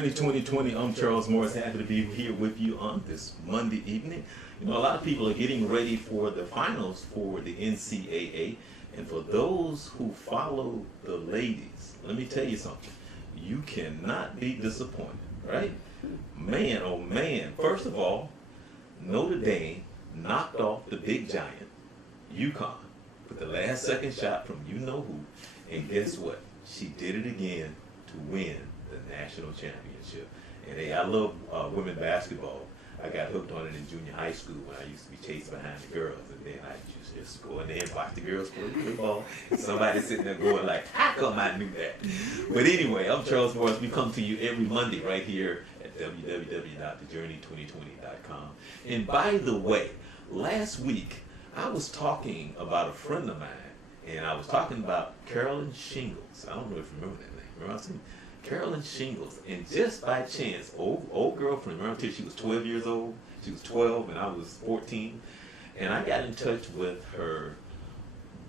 Journey 2020. I'm Charles Morris. Happy to be here with you on this Monday evening. You know, a lot of people are getting ready for the finals for the NCAA. And for those who follow the ladies, let me tell you something. You cannot be disappointed, right? Man, oh man. First of all, Notre Dame knocked off the big giant, UConn, with the last second shot from you-know-who. And guess what? She did it again to win the national championship. And hey, I love women basketball. I got hooked on it in junior high school when I used to be chasing behind the girls, and then I just go in there and watch the girls play football. Somebody sitting there going like, how come I knew that? But anyway, I'm Charles Morris. We come to you every Monday right here at www.thejourney2020.com. And by the way, last week I was talking about a friend of mine, and I was talking about Carolyn Shingles. I don't know if you remember that name. Remember I said Carolyn Shingles, and just by chance, old girlfriend, remember until she was 12 years old? She was 12 and I was 14. And I got in touch with her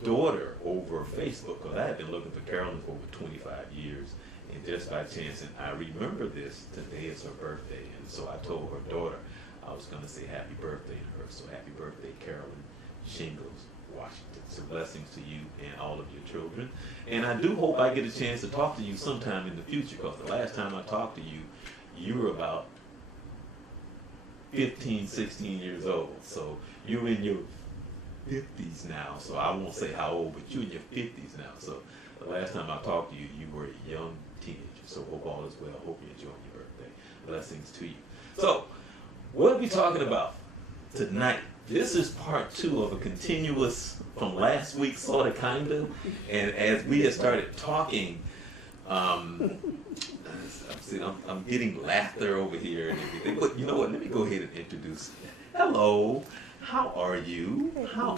daughter over Facebook, because I had been looking for Carolyn for over 25 years. And just by chance, and I remember this, today is her birthday. And so I told her daughter I was going to say happy birthday to her. So happy birthday, Carolyn Shingles, Washington. So blessings to you and all of your children. And I do hope I get a chance to talk to you sometime in the future, because the last time I talked to you, you were about 15, 16 years old. So you're in your 50s now. So I won't say how old, but you're in your 50s now. So the last time I talked to you, you were a young teenager. So hope all is well. Hope you're enjoying your birthday. Blessings to you. So what are we talking about tonight? This is part 2 of a continuous from last week, sort of, kind of. And as we had started talking, I'm getting laughter over here and everything. But you know what? Let me go ahead and introduce you. Hello. How are you? How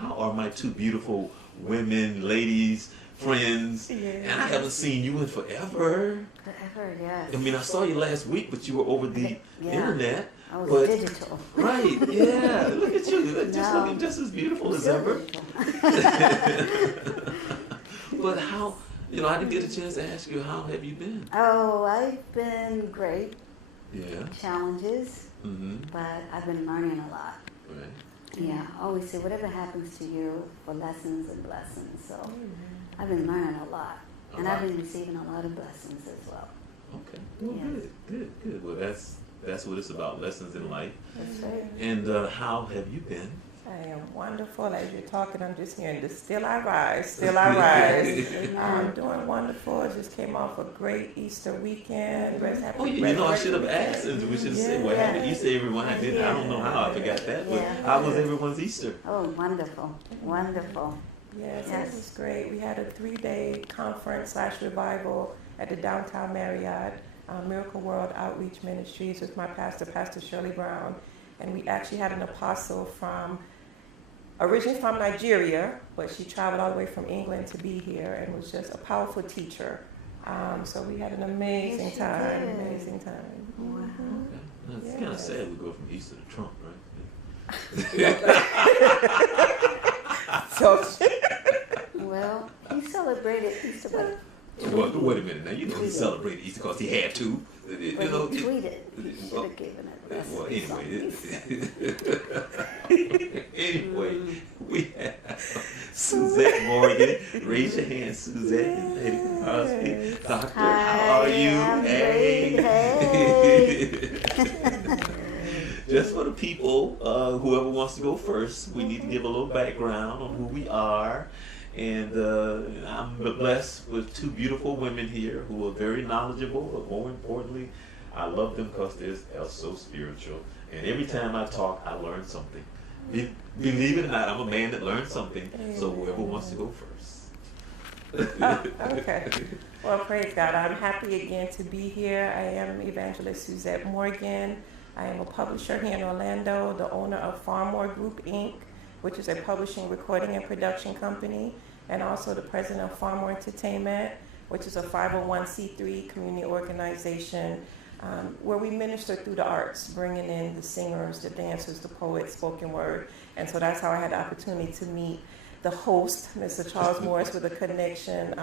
are my 2 beautiful women, ladies, friends? And I haven't seen you in forever. Forever, yes. I mean, I saw you last week, but you were over the internet. I was digital. Right, yeah. Look at you. Looking just as beautiful as ever. But how, you know, I didn't get a chance to ask you, how have you been? Oh, I've been great. Yeah. Challenges, but I've been learning a lot. Right. Yeah, I always say whatever happens to you for lessons and blessings. So I've been learning a lot. And I've been receiving a lot of blessings as well. Okay. Well, Yes. good. Well, that's what it's about, lessons in life. That's right. And how have you been? I am wonderful. As you're talking, I'm just hearing the still I rise, still I rise. I'm doing wonderful. I just came off a great Easter weekend. Oh, you know, I should have asked, and we should say, well, happy Easter, everyone. I didn't. I don't know how I forgot that, but how was everyone's Easter? Oh, wonderful. Wonderful. Yes, it was great. We had a 3-day conference / revival at the Downtown Marriott, Miracle World Outreach Ministries with my pastor, Pastor Shirley Brown. And we actually had an apostle originally from Nigeria, but she traveled all the way from England to be here and was just a powerful teacher. So we had an amazing time, Wow. Okay. It's kind of sad we go from Easter to Trump, right? So, Well, he celebrated Easter, but Well, wait a minute now. You know he celebrated Easter because he had to. he tweeted. He should have given it. Well, anyway, we have Suzette Morgan. Raise your hand, Suzette. Lady Doctor, how are you? I'm Hey. great. Just for the people, whoever wants to go first, we need to give a little background on who we are. And I'm blessed with 2 beautiful women here who are very knowledgeable, but more importantly, I love them because they're so spiritual. And every time I talk, I learn something. Believe it or not, I'm a man that learns something. So whoever wants to go first. okay. Well, praise God. I'm happy again to be here. I am Evangelist Suzette Morgan. I am a publisher here in Orlando, the owner of Farmore Group, Inc., which is a publishing, recording, and production company, and also the president of Farmore Entertainment, which is a 501c3 community organization where we minister through the arts, bringing in the singers, the dancers, the poets, spoken word. And so that's how I had the opportunity to meet the host, Mr. Charles Morris, with a connection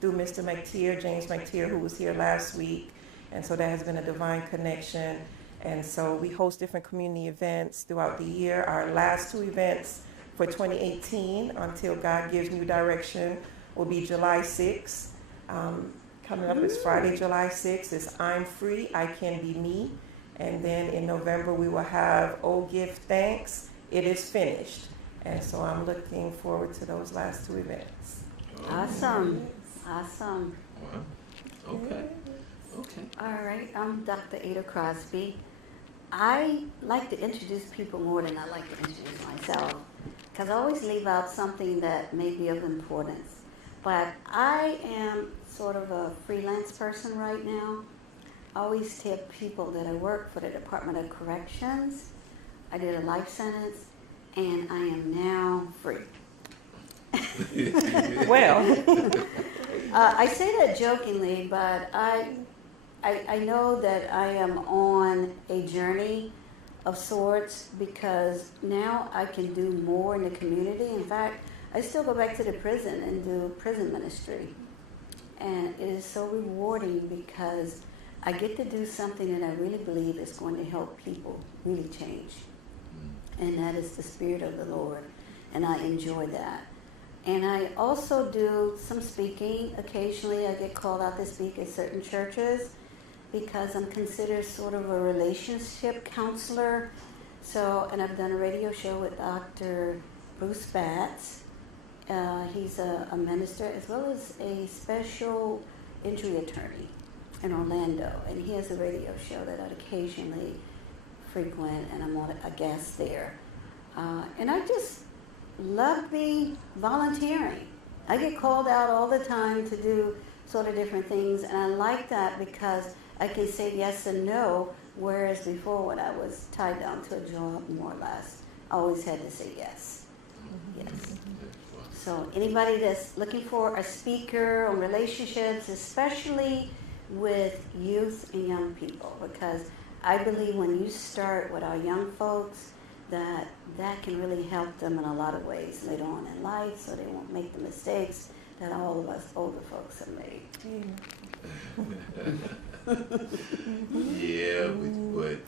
through Mr. McTeer, James McTeer, who was here last week. And so that has been a divine connection. And so we host different community events throughout the year. Our last 2 events for 2018, until God gives new direction, will be July 6th. Coming up is Friday, July 6th. It's I'm Free, I Can Be Me. And then in November, we will have Oh Give Thanks, It Is Finished. And so I'm looking forward to those last 2 events. Awesome. Awesome. Wow. Okay. Okay. All right, I'm Dr. Ada Crosby. I like to introduce people more than I like to introduce myself, because I always leave out something that may be of importance. But I am sort of a freelance person right now. I always tell people that I work for the Department of Corrections. I did a life sentence, and I am now free. Well, I say that jokingly, but I know that I am on a journey of sorts, because now I can do more in the community. In fact, I still go back to the prison and do prison ministry. And it is so rewarding, because I get to do something that I really believe is going to help people really change. And that is the Spirit of the Lord. And I enjoy that. And I also do some speaking. Occasionally I get called out to speak at certain churches, because I'm considered sort of a relationship counselor. So, and I've done a radio show with Dr. Bruce Batts. He's a minister as well as a special injury attorney in Orlando. And he has a radio show that I'd occasionally frequent, and I'm a guest there. And I just love volunteering. I get called out all the time to do sort of different things, and I like that because I can say yes and no, whereas before, when I was tied down to a job, more or less, I always had to say yes. Yes. So anybody that's looking for a speaker on relationships, especially with youth and young people, because I believe when you start with our young folks, that can really help them in a lot of ways later on in life, so they won't make the mistakes that all of us older folks have made. Yeah, but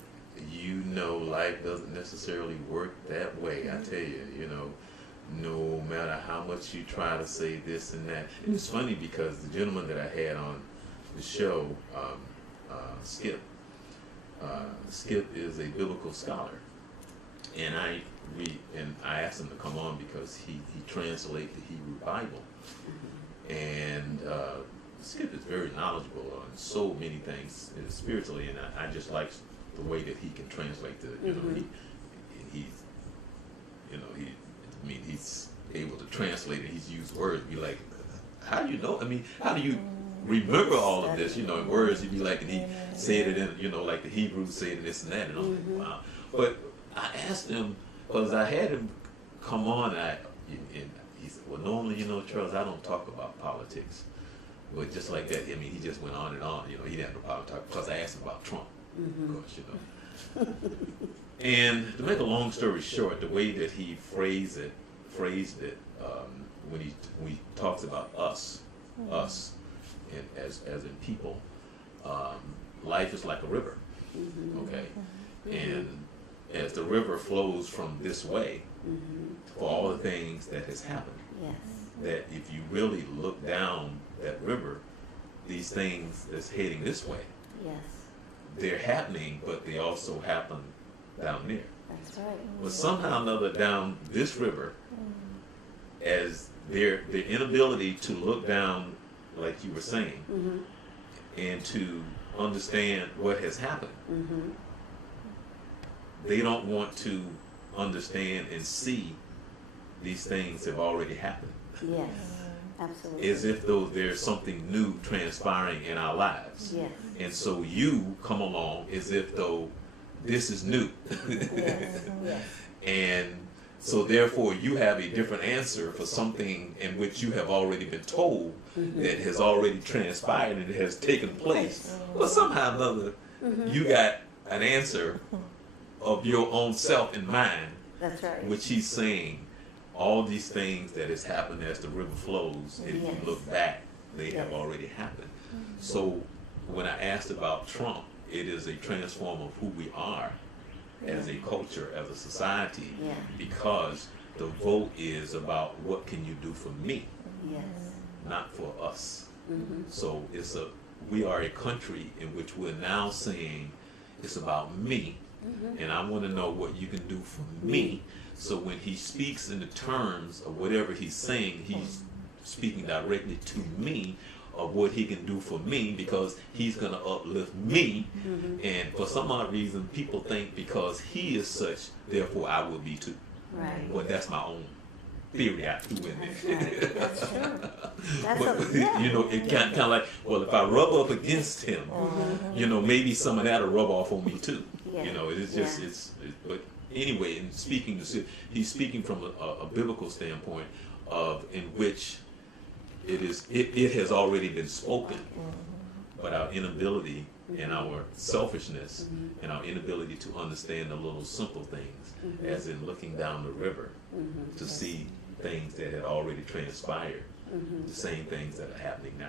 you know, life doesn't necessarily work that way. I tell you, no matter how much you try to say this and that. And it's funny because the gentleman that I had on the show, Skip is a biblical scholar, and I asked him to come on because he translates the Hebrew Bible, and Skip is very knowledgeable on so many things spiritually, and I just like the way that he can translate he's able to translate it. He's used words. Be like, how do you know? I mean, how do you remember all of this? In words. He'd be like, and he said it in, like the Hebrews say this and that, and I'm like, wow. But I asked him, because I had him come on, and he said, well, normally, Charles, I don't talk about politics. But just like that, he just went on and on. He didn't have no problem talking, because I asked him about Trump, of course, And to make a long story short, the way that he phrased it, when he talks about us, and as in people, life is like a river, okay? And as the river flows from this way, for all the things that has happened, that if you really look down that river, these things that's heading this way, they're happening, but they also happen down there. That's right. But somehow or another, down this river, as their inability to look down, like you were saying, and to understand what has happened, they don't want to understand and see these things have already happened. Yes, absolutely. As if though there's something new transpiring in our lives. Yes. And so you come along as if though this is new. Yes. And so therefore you have a different answer for something in which you have already been told that has already transpired and it has taken place. But somehow or another, you got an answer of your own self in mind. That's right. Which he's saying, all these things that has happened as the river flows, and if you look back, they have already happened. So when I asked about Trump, it is a transform of who we are as a culture, as a society, Yeah. because the vote is about what can you do for me, Yes. not for us. Mm-hmm. So we are a country in which we're now saying it's about me, and I want to know what you can do for me. So when he speaks in the terms of whatever he's saying, he's speaking directly to me of what he can do for me, because he's going to uplift me. And for some odd reason, people think because he is such, therefore I will be too. Right. Well, that's my own theory I threw in there. That's true. That's But, yeah. you know, it kind of like, well, if I rub up against him, you know, maybe some of that'll rub off on me too. Yeah. You know, it's just, but anyway, in speaking, he's speaking from a biblical standpoint of in which it has already been spoken, but our inability and our selfishness and our inability to understand the little simple things, as in looking down the river to see things that had already transpired, the same things that are happening now.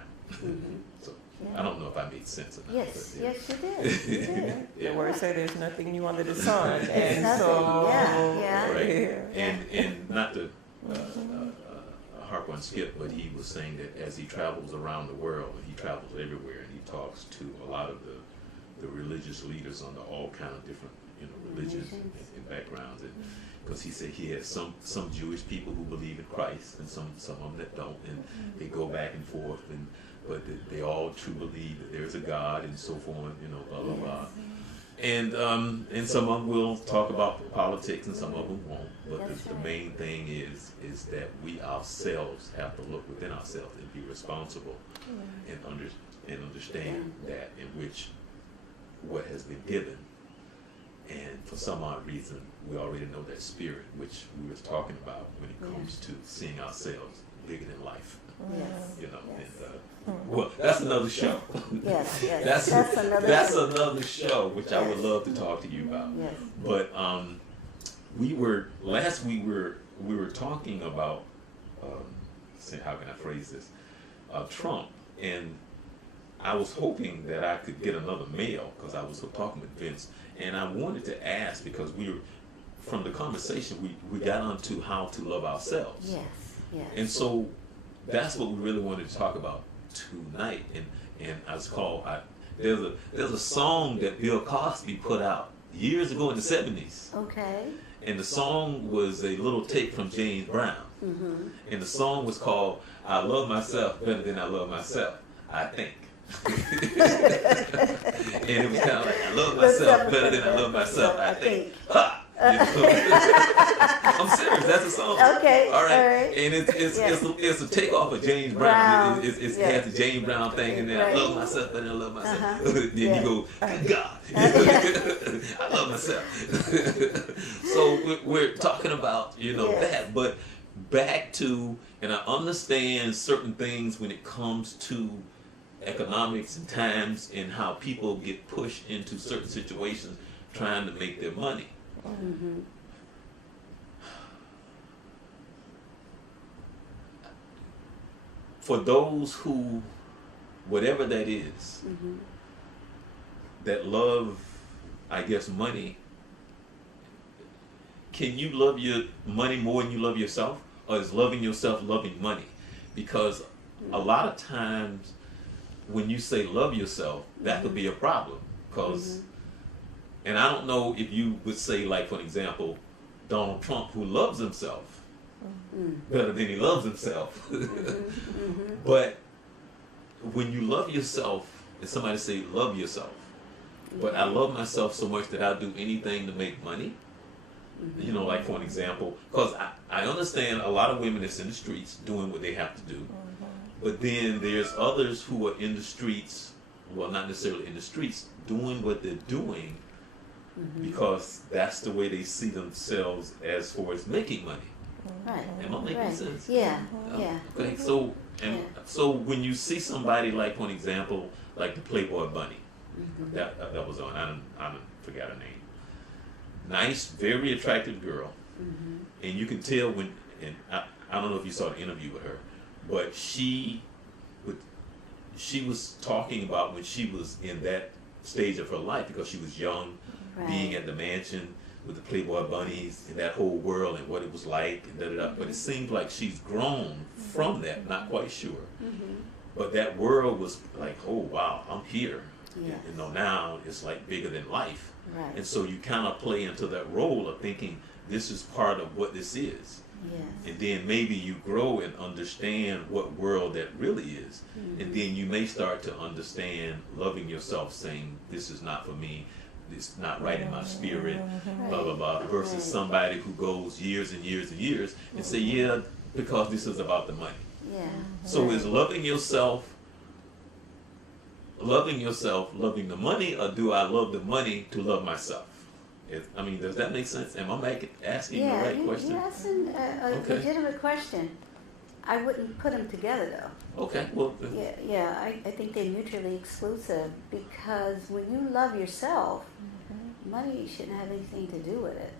So I don't know if I made sense or not. Yes, but, yeah. yes, you did. You did. The word said there's nothing new under the sun, and nothing, so yeah. Right. And not to harp on Skip, but he was saying that as he travels around the world, and he travels everywhere, and he talks to a lot of the religious leaders under all kind of different, you know, religions and backgrounds, and because he said he has some Jewish people who believe in Christ, and some of them that don't, and they go back and forth, but they all truly believe that there's a God and so forth, you know, blah blah blah. And some of them will talk about politics, and some of them won't. But That's the right. main thing is that we ourselves have to look within ourselves and be responsible, and understand that in which what has been given. And for some odd reason, we already know that spirit, which we were talking about when it comes to seeing ourselves bigger than life. Yes. You know, Yes. and well, that's another show. Yes, yes. That's another. another show, which I would love to talk to you about. Yes. But we were talking about how can I phrase this? Trump, and I was hoping that I could get another mail because I was talking with Vince, and I wanted to ask because from the conversation we got onto how to love ourselves. Yes, yes. And so that's what we really wanted to talk about tonight. And I was called. There's a song that Bill Cosby put out years ago in the 70s, Okay. and the song was a little take from James Brown. And the song was called "I Love Myself Better Than I Love Myself," I think. And it was kind of like, I love myself better than I love myself, I think. Ha! You know? I'm serious. That's a song. Okay, All right. all right. And it's a takeoff of James Brown, Brown. It yeah. has the James Brown thing in there. I Right. love myself better than I love myself. Then Yeah. you go, good God, I love myself. So we're talking about Yes. that, but back to, and I understand certain things when it comes to economics and times and how people get pushed into certain situations trying to make their money. For those who, whatever that is, that love, I guess, money, can you love your money more than you love yourself? Or is loving yourself loving money? Because a lot of times when you say love yourself, that could be a problem. Because, and I don't know if you would say, like, for example, Donald Trump, who loves himself better than he loves himself. But when you love yourself, and somebody say, love yourself, but I love myself so much that I'll do anything to make money. You know, like for an example, because I understand a lot of women that's in the streets doing what they have to do, but then there's others who are in the streets, well, not necessarily in the streets, doing what they're doing because that's the way they see themselves as far as making money. Right. Am I making sense? Yeah, yeah. Okay, so when you see somebody like, for an example, like the Playboy Bunny, that was on, I don't forgot her name. Nice, very attractive girl, and you can tell when, and I don't know if you saw the interview with her, but she would, she was talking about when she was in that stage of her life, because she was young, being Right. at the mansion with the Playboy bunnies and that whole world and what it was like, and da-da-da. But it seems like she's grown from that, not quite sure. Mhm. But that world was like, oh wow, I'm here. Yes. You know, now it's like bigger than life. Right. And so you kind of play into that role of thinking this is part of what this is. Yes. And then maybe you grow and understand what world that really is. And then you may start to understand loving yourself, saying, this is not for me, it's not right in my spirit, blah, blah, blah, versus Right. somebody who goes years and years and years and say, yeah, because this is about the money. Yeah. So Right. is loving yourself, loving the money, or do I love the money to love myself? I mean, does that make sense? Am I asking the right question? You're asking a Okay. legitimate question. I wouldn't put them together though. Okay, well, Yeah, I think they're mutually exclusive, because when you love yourself, money shouldn't have anything to do with it.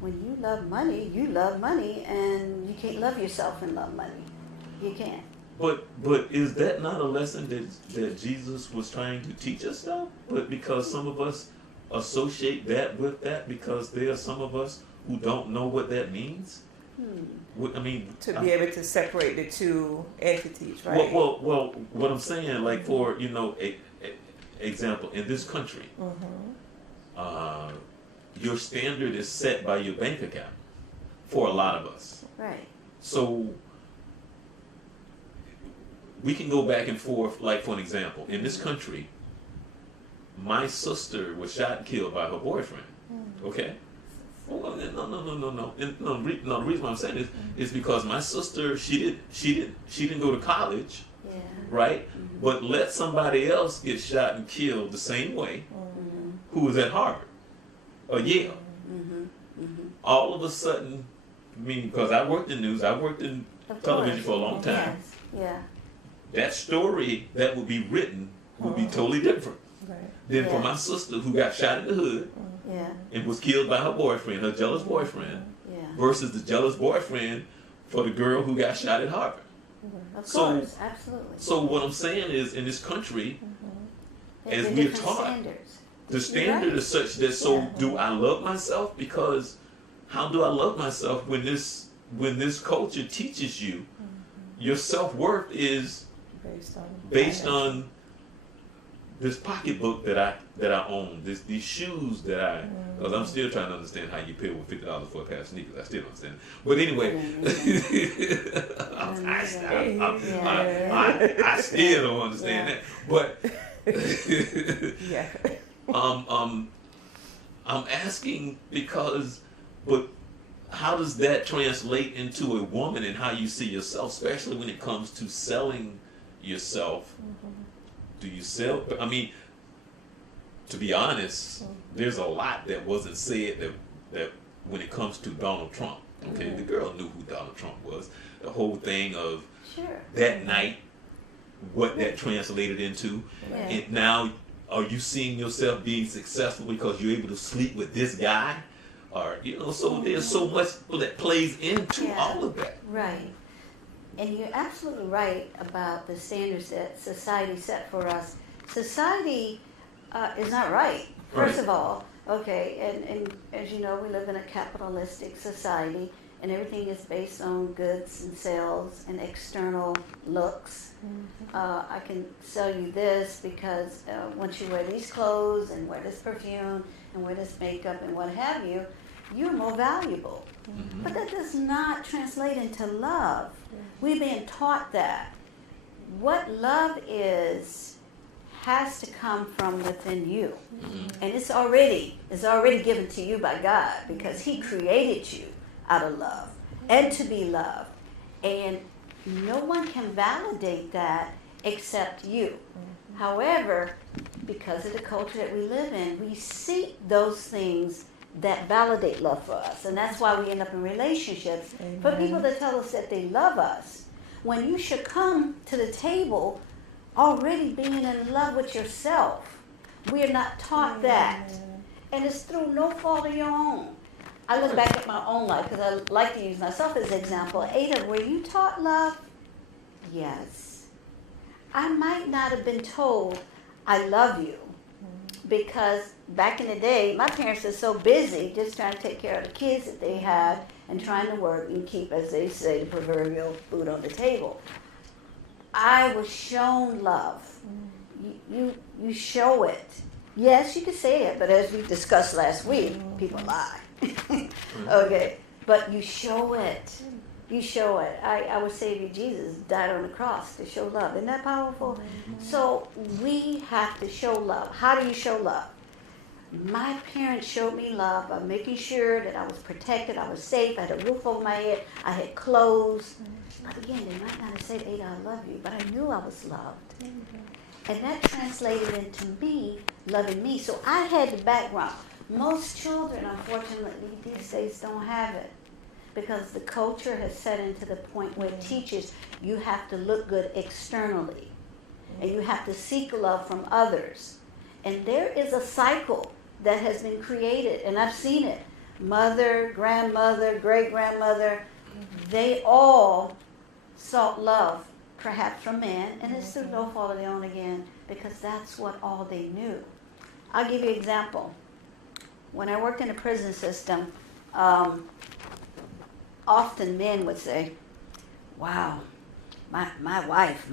When you love money, and you can't love yourself and love money. You can't. but is that not a lesson that Jesus was trying to teach us though? But because some of us associate that with that, because there are some of us who don't know what that means. I mean, To be able to separate the two entities, right? well, what I'm saying, like for example, in this country, your standard is set by your bank account for a lot of us. Right. So we can go back and forth. Like for an example, in this country, my sister was shot and killed by her boyfriend. Okay. Well, no. And the reason why I'm saying this is because my sister, she didn't go to college, Yeah. right? But let somebody else get shot and killed the same way, who was at Harvard or Yale. All of a sudden, I mean, because I worked in news, I worked in Of television course. for a long time. Yes. Yeah. That story that would be written would be totally different Right. than for Yeah. my sister who got shot in the hood Yeah. and was killed by her boyfriend, her jealous boyfriend, Yeah. versus the jealous boyfriend for the girl who got shot at Harvard. Of So- course. Absolutely. So what I'm saying is, in this country, There's as a we're different taught, standards. the standard right. is such that, so Yeah. do I love myself? Because how do I love myself when this culture teaches you your self-worth is based on this pocketbook that I own, these shoes that because I'm still trying to understand how you pay with $50 for a pair of sneakers. I still don't understand. But anyway, I still don't understand that. But Yeah. I'm asking because, but how does that translate into a woman and how you see yourself, especially when it comes to selling yourself? Do you sell? I mean, to be honest, there's a lot that wasn't said that when it comes to Donald Trump. Okay, the girl knew who Donald Trump was. The whole thing of Sure. that night, what that translated into, Yeah. and now are you seeing yourself being successful because you're able to sleep with this guy, or so there's so much that plays into Yeah. all of that. Right. And you're absolutely right about the standards that society set for us. Society is not right, first Right. of all. Okay, and as you know, we live in a capitalistic society, and everything is based on goods and sales and external looks. I can sell you this because once you wear these clothes and wear this perfume and wear this makeup and what have you, you're more valuable. But that does not translate into love. We've been taught that. What love is has to come from within you. And it's already given to you by God, because He created you out of love and to be loved. And no one can validate that except you. However, because of the culture that we live in, we seek those things that validate love for us. And that's why we end up in relationships. For people that tell us that they love us, when you should come to the table already being in love with yourself. We are not taught that. And it's through no fault of your own. I look back at my own life, because I like to use myself as an example. Ada, were you taught love? Yes. I might not have been told, I love you. Because back in the day, my parents were so busy just trying to take care of the kids that they had and trying to work and keep, as they say, the proverbial food on the table. I was shown love. You show it. Yes, you can say it, but as we discussed last week, people lie. Okay, but you show it. You show it. Our Savior Jesus died on the cross to show love. Isn't that powerful? So we have to show love. How do you show love? My parents showed me love by making sure that I was protected, I was safe, I had a roof over my head, I had clothes. But again, they might not have said, Ada, I love you, but I knew I was loved. And that translated into me loving me. So I had the background. Most children, unfortunately, these days don't have it. Because the culture has set into the point where it teaches you have to look good externally. And you have to seek love from others. And there is a cycle that has been created, and I've seen it. Mother, grandmother, great-grandmother, they all sought love, perhaps from man, and it's through no fault of their own again, because that's what all they knew. I'll give you an example. When I worked in the prison system, often men would say, wow, my wife,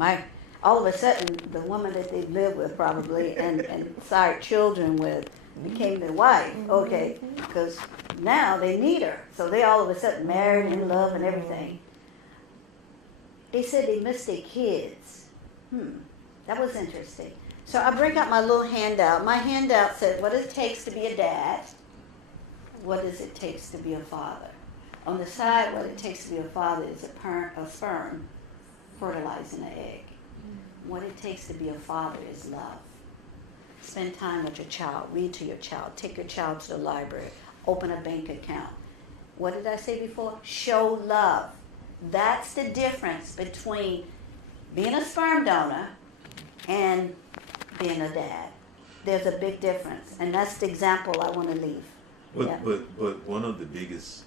all of a sudden the woman that they lived with probably and sired children with became their wife, okay, because now they need her. So they all of a sudden married, in love and everything. They said they missed their kids. That was interesting. So I bring out my little handout. My handout said, what it takes to be a dad, what does it take to be a father? On the side, what it takes to be a father is a sperm fertilizing an egg. What it takes to be a father is love. Spend time with your child. Read to your child. Take your child to the library. Open a bank account. What did I say before? Show love. That's the difference between being a sperm donor and being a dad. There's a big difference. And that's the example I want to leave. But one of the biggest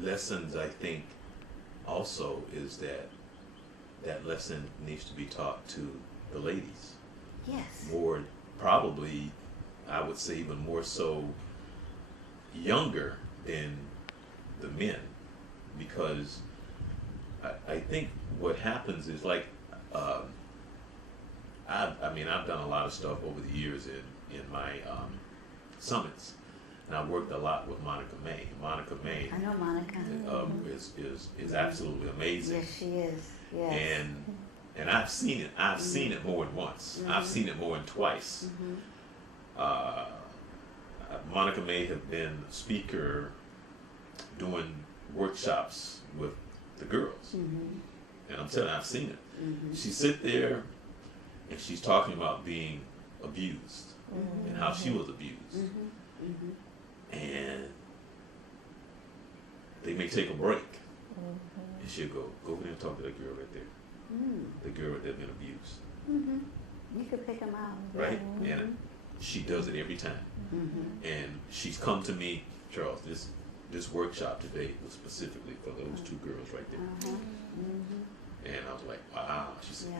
lessons, I think, also is that lesson needs to be taught to the ladies. Yes. More, probably, I would say even more so younger than the men, because I think what happens is like, I've done a lot of stuff over the years in my summits. And I worked a lot with Monica May. Monica May, I know Monica. is absolutely amazing. Yes, she is. Yes. And I've seen it. I've seen it more than once. I've seen it more than twice. Monica May have been a speaker doing workshops with the girls, and I'm telling you, I've seen it. She sit there and she's talking about being abused and how she was abused. And they may take a break, and she'll go over there and talk to that girl right there, the girl that's been abused. You could pick them out. Right? And she does it every time. And she's come to me, Charles, this workshop today was specifically for those two girls right there. And I was like, wow. She said,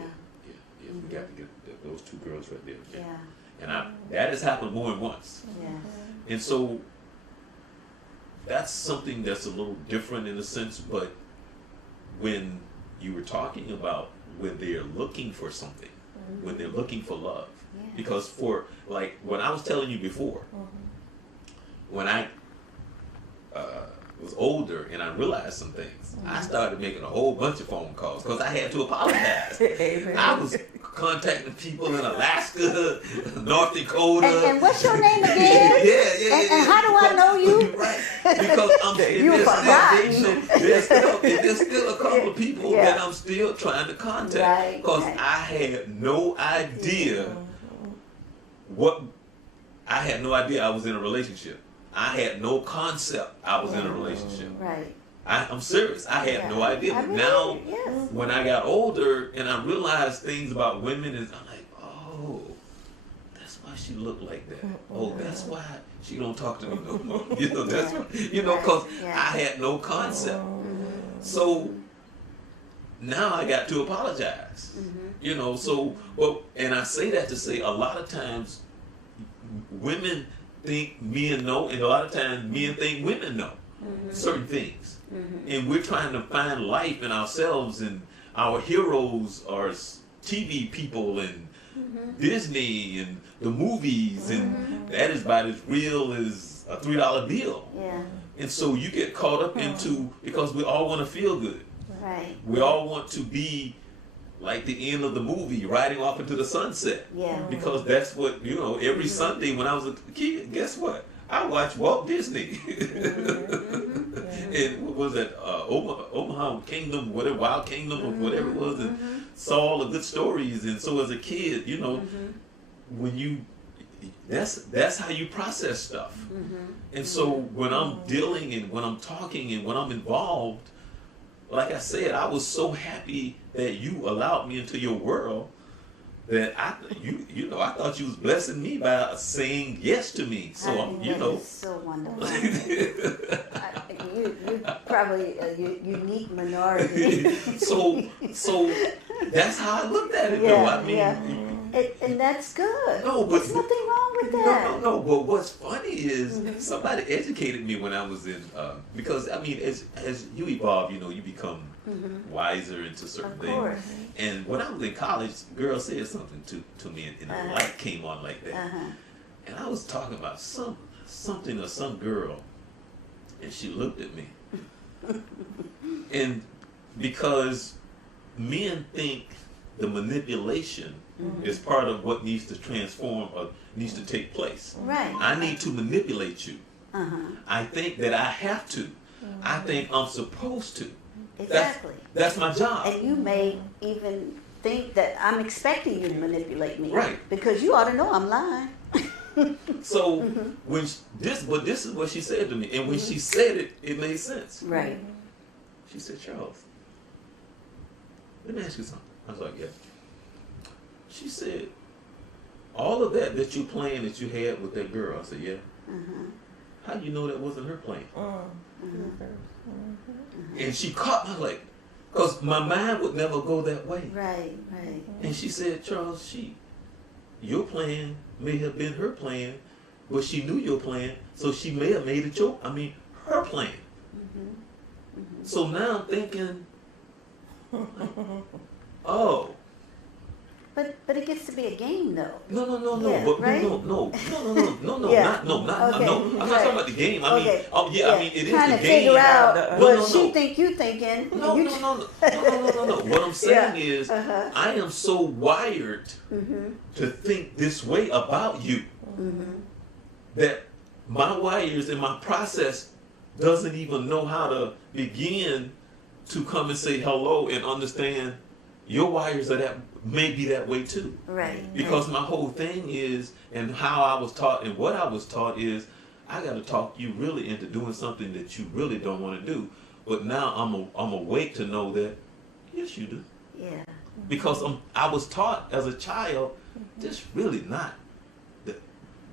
yeah, we got to get those two girls right there. Yeah. And that has happened more than once. Yes. And so that's something that's a little different in a sense, but when you were talking about when they're looking for something, when they're looking for love, because for like when I was telling you before, when I was older and I realized some things, I started making a whole bunch of phone calls because I had to apologize. I was contacting people in Alaska, North Dakota. And what's your name again? And how do I know you? Right. Because there's still a couple of people that I'm still trying to contact. Because I had no idea I was in a relationship. I had no concept I was in a relationship. Right. I'm serious. I had no idea. But now, when I got older and I realized things about women, I'm like, oh, that's why she looked like that. Oh, that's why she don't talk to me no more. That's why, because I had no concept. So now I got to apologize. You know, so well, and I say that to say a lot of times women think men know, and a lot of times men think women know certain things, and we're trying to find life in ourselves, and our heroes are TV people and Disney and the movies, and that is about as real as a $3 bill. Yeah. And so you get caught up into, because we all want to feel good. Right. We all want to be like the end of the movie, riding off into the sunset. Yeah. Because that's what, you know, every Sunday when I was a kid, guess what? I watched Walt Disney. And what was that? Omaha Kingdom, whatever, Wild Kingdom, or whatever it was, and saw all the good stories. And so as a kid, you know, when you, that's how you process stuff. And so when I'm dealing and when I'm talking and when I'm involved, like I said, I was so happy that you allowed me into your world that I thought you was blessing me by saying yes to me. So you know, it's so wonderful. You're probably a unique minority. so that's how I looked at it. Yeah, though. I mean, yeah. And that's good. No, but there's nothing wrong with that. No. But what's funny is somebody educated me when I was in, because I mean, as you evolve, you know, you become wiser into certain things. And when I was in college, girl said something to me, and the light came on like that. And I was talking about something or some girl, and she looked at me, and because men think the manipulation is part of what needs to transform or needs to take place. Right. I need to manipulate you. I think that I have to. I think I'm supposed to. Exactly. That's my job. And you may even think that I'm expecting you to manipulate me. Right. Because you ought to know I'm lying. So when this is what she said to me, and when she said it, it made sense. Right. She said, "Charles, let me ask you something." I was like, "Yeah." She said, "All of that you playing that you had with that girl." I said, "Yeah." How do you know that wasn't her playing? And she caught my leg, because my mind would never go that way. Right. And she said, "Charles, your plan may have been her plan, but she knew your plan, so she may have made it her plan." So now I'm thinking, oh. But it gets to be a game though. No. Yeah, But right? no. Yeah. I'm not Okay. talking about the game. I mean, Okay. I mean, it is Trying the to game. figure out No, what no. she think you thinking. No. What I'm saying is, I am so wired to think this way about you that my wires and my process doesn't even know how to begin to come and say hello and understand your wires are may be that way too. Right. Because my whole thing is, and how I was taught and what I was taught is, I got to talk you really into doing something that you really don't want to do. But now I'm awake to know that, yes, you do. Yeah. Because I was taught as a child, this really not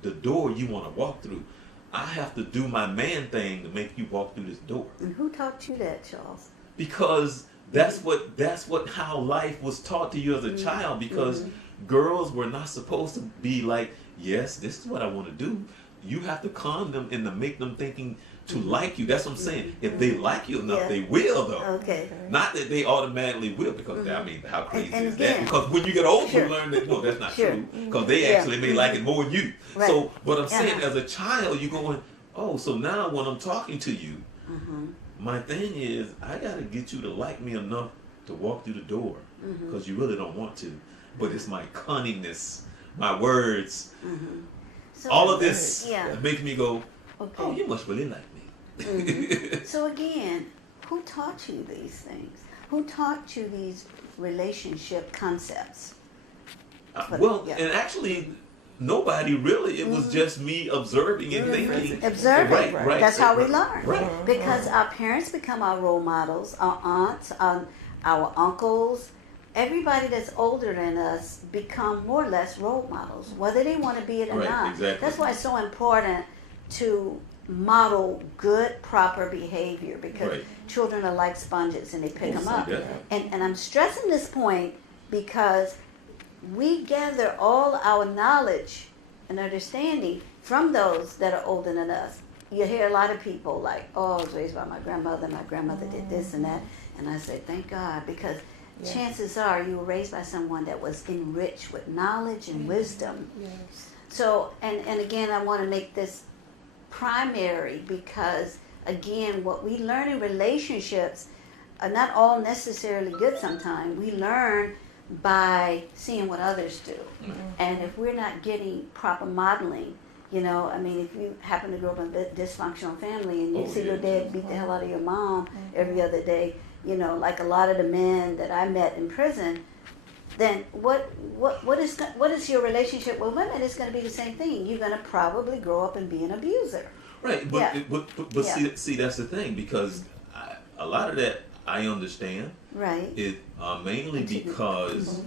the door you want to walk through. I have to do my man thing to make you walk through this door. And who taught you that, Charles? Because that's what how life was taught to you as a child, because girls were not supposed to be like, yes, this is what I want to do. You have to calm them and to make them thinking to like you. That's what I'm saying. If they like you enough, they will though. Okay. Not that they automatically will, because I mean, how crazy And is again, that? Because when you get older, sure. you learn that no, that's not Sure. true. Because they actually may like it more than you. Right. So, but I'm saying, Uh-huh. as a child, you're going, oh, so now when I'm talking to you, my thing is, I gotta get you to like me enough to walk through the door, because you really don't want to. But it's my cunningness, my words, So, all of this Yeah. makes me go, Okay. oh, you must really like me. So again, who taught you these things? Who taught you these relationship concepts? Well, Yeah. and actually, nobody really. It was just me observing and thinking. Observing. Right. That's how we learn. Right. Because our parents become our role models, our aunts, our uncles, everybody that's older than us become more or less role models, whether they want to be it or Right, not. exactly. That's why it's so important to model good, proper behavior, because Right. children are like sponges and they pick them up. Definitely. And I'm stressing this point because we gather all our knowledge and understanding from those that are older than us. You hear a lot of people like, oh, I was raised by my grandmother did this and that. And I say, thank God, because Yes. chances are you were raised by someone that was enriched with knowledge and wisdom. Yes. So, and again, I want to make this primary because, again, what we learn in relationships are not all necessarily good sometimes. We learn by seeing what others do. And if we're not getting proper modeling, you know, I mean, if you happen to grow up in a dysfunctional family and you see your dad beat the hell out of your mom every other day, you know, like a lot of the men that I met in prison, then what is your relationship with women? It's going to be the same thing. You're going to probably grow up and be an abuser. Right, but Yeah. but Yeah. see that's the thing, because a lot of that I understand. Right. It mainly because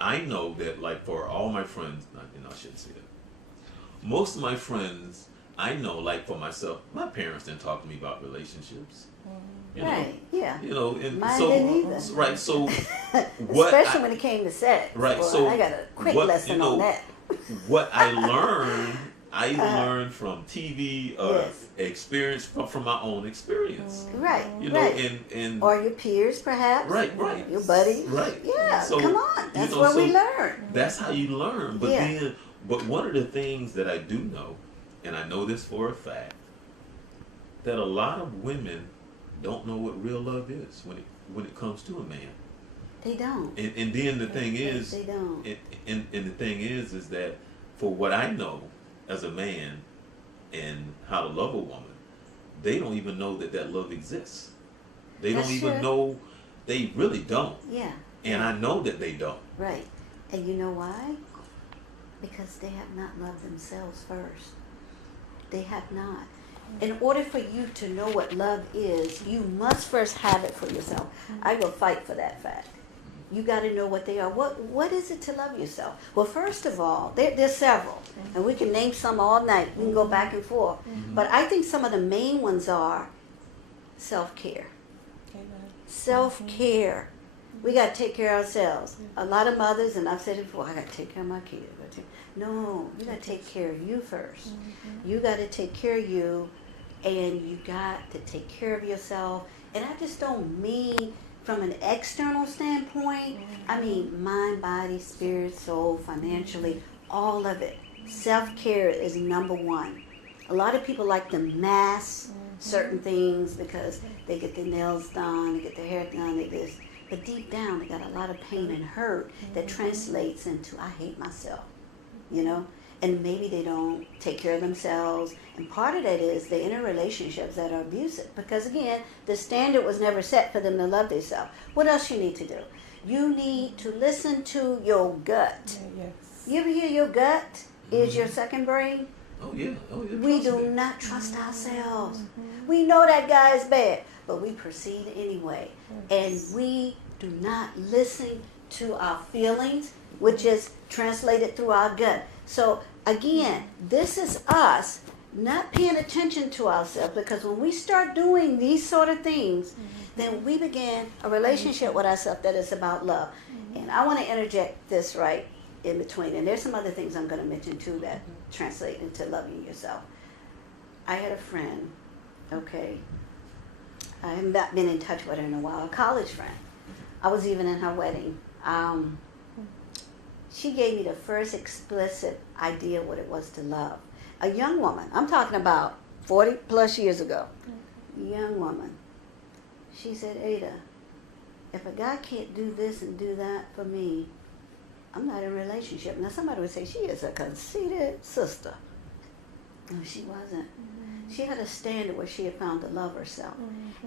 I know that, like, for all my friends, I shouldn't say that. Most of my friends, I know, like for myself, my parents didn't talk to me about relationships. You know? Right. Yeah. You know, and Mine so didn't either. right. So what? Especially when it came to sex. Right, Boy, so I got a quick what, lesson you know, on that. what I learned, I learned from TV or Yes. experience from my own experience. Right. You know, right. and Or your peers, perhaps. right, Your buddies. right. Yeah. So, come on. you That's know, what so we learn. That's how you learn. But Yeah. then, but one of the things that I do know, and I know this for a fact, that a lot of women don't know what real love is when it comes to a man. They don't. And then the thing is, They don't. and the thing is that for what I know as a man and how to love a woman, they don't even know that love exists. They That's don't even true. know. They really don't. Yeah. And I know that they don't. Right. And you know why? Because they have not loved themselves first. They have not. In order for you to know what love is, you must first have it for yourself. I will fight for that fact. You got to know what they are. What is it to love yourself? Well, first of all, there's several, and we can name some all night. We can go back and forth. But I think some of the main ones are self-care. Amen. Self-care. We got to take care of ourselves. A lot of mothers, and I've said it before, I got to take care of my kids. No, you got to take care of you first. You got to take care of you, and you got to take care of yourself. And I just don't mean from an external standpoint. I mean mind, body, spirit, soul, financially, all of it. Self-care is number one. A lot of people like to mask certain things because they get their nails done, they get their hair done, they this. But deep down, they got a lot of pain and hurt that translates into, I hate myself, you know? And maybe they don't take care of themselves. And part of that is they're in relationships that are abusive. Because again, the standard was never set for them to love themselves. What else you need to do? You need to listen to your gut. Yes. You ever hear your gut is your second brain? Oh yeah. We trust do me. not trust ourselves. We know that guy is bad, but we proceed anyway. And we do not listen to our feelings, which is translated through our gut. So again, this is us not paying attention to ourselves, because when we start doing these sort of things, then we begin a relationship with ourselves that is about love. And I want to interject this right in between. And there's some other things I'm going to mention too that translate into loving yourself. I had a friend, okay, I have not been in touch with her in a while, a college friend. I was even in her wedding. She gave me the first explicit idea what it was to love. A young woman, I'm talking about 40 plus years ago, young woman. She said, Ada, if a guy can't do this and do that for me, I'm not in a relationship. Now somebody would say, she is a conceited sister. No, she wasn't. She had a standard where she had found to love herself.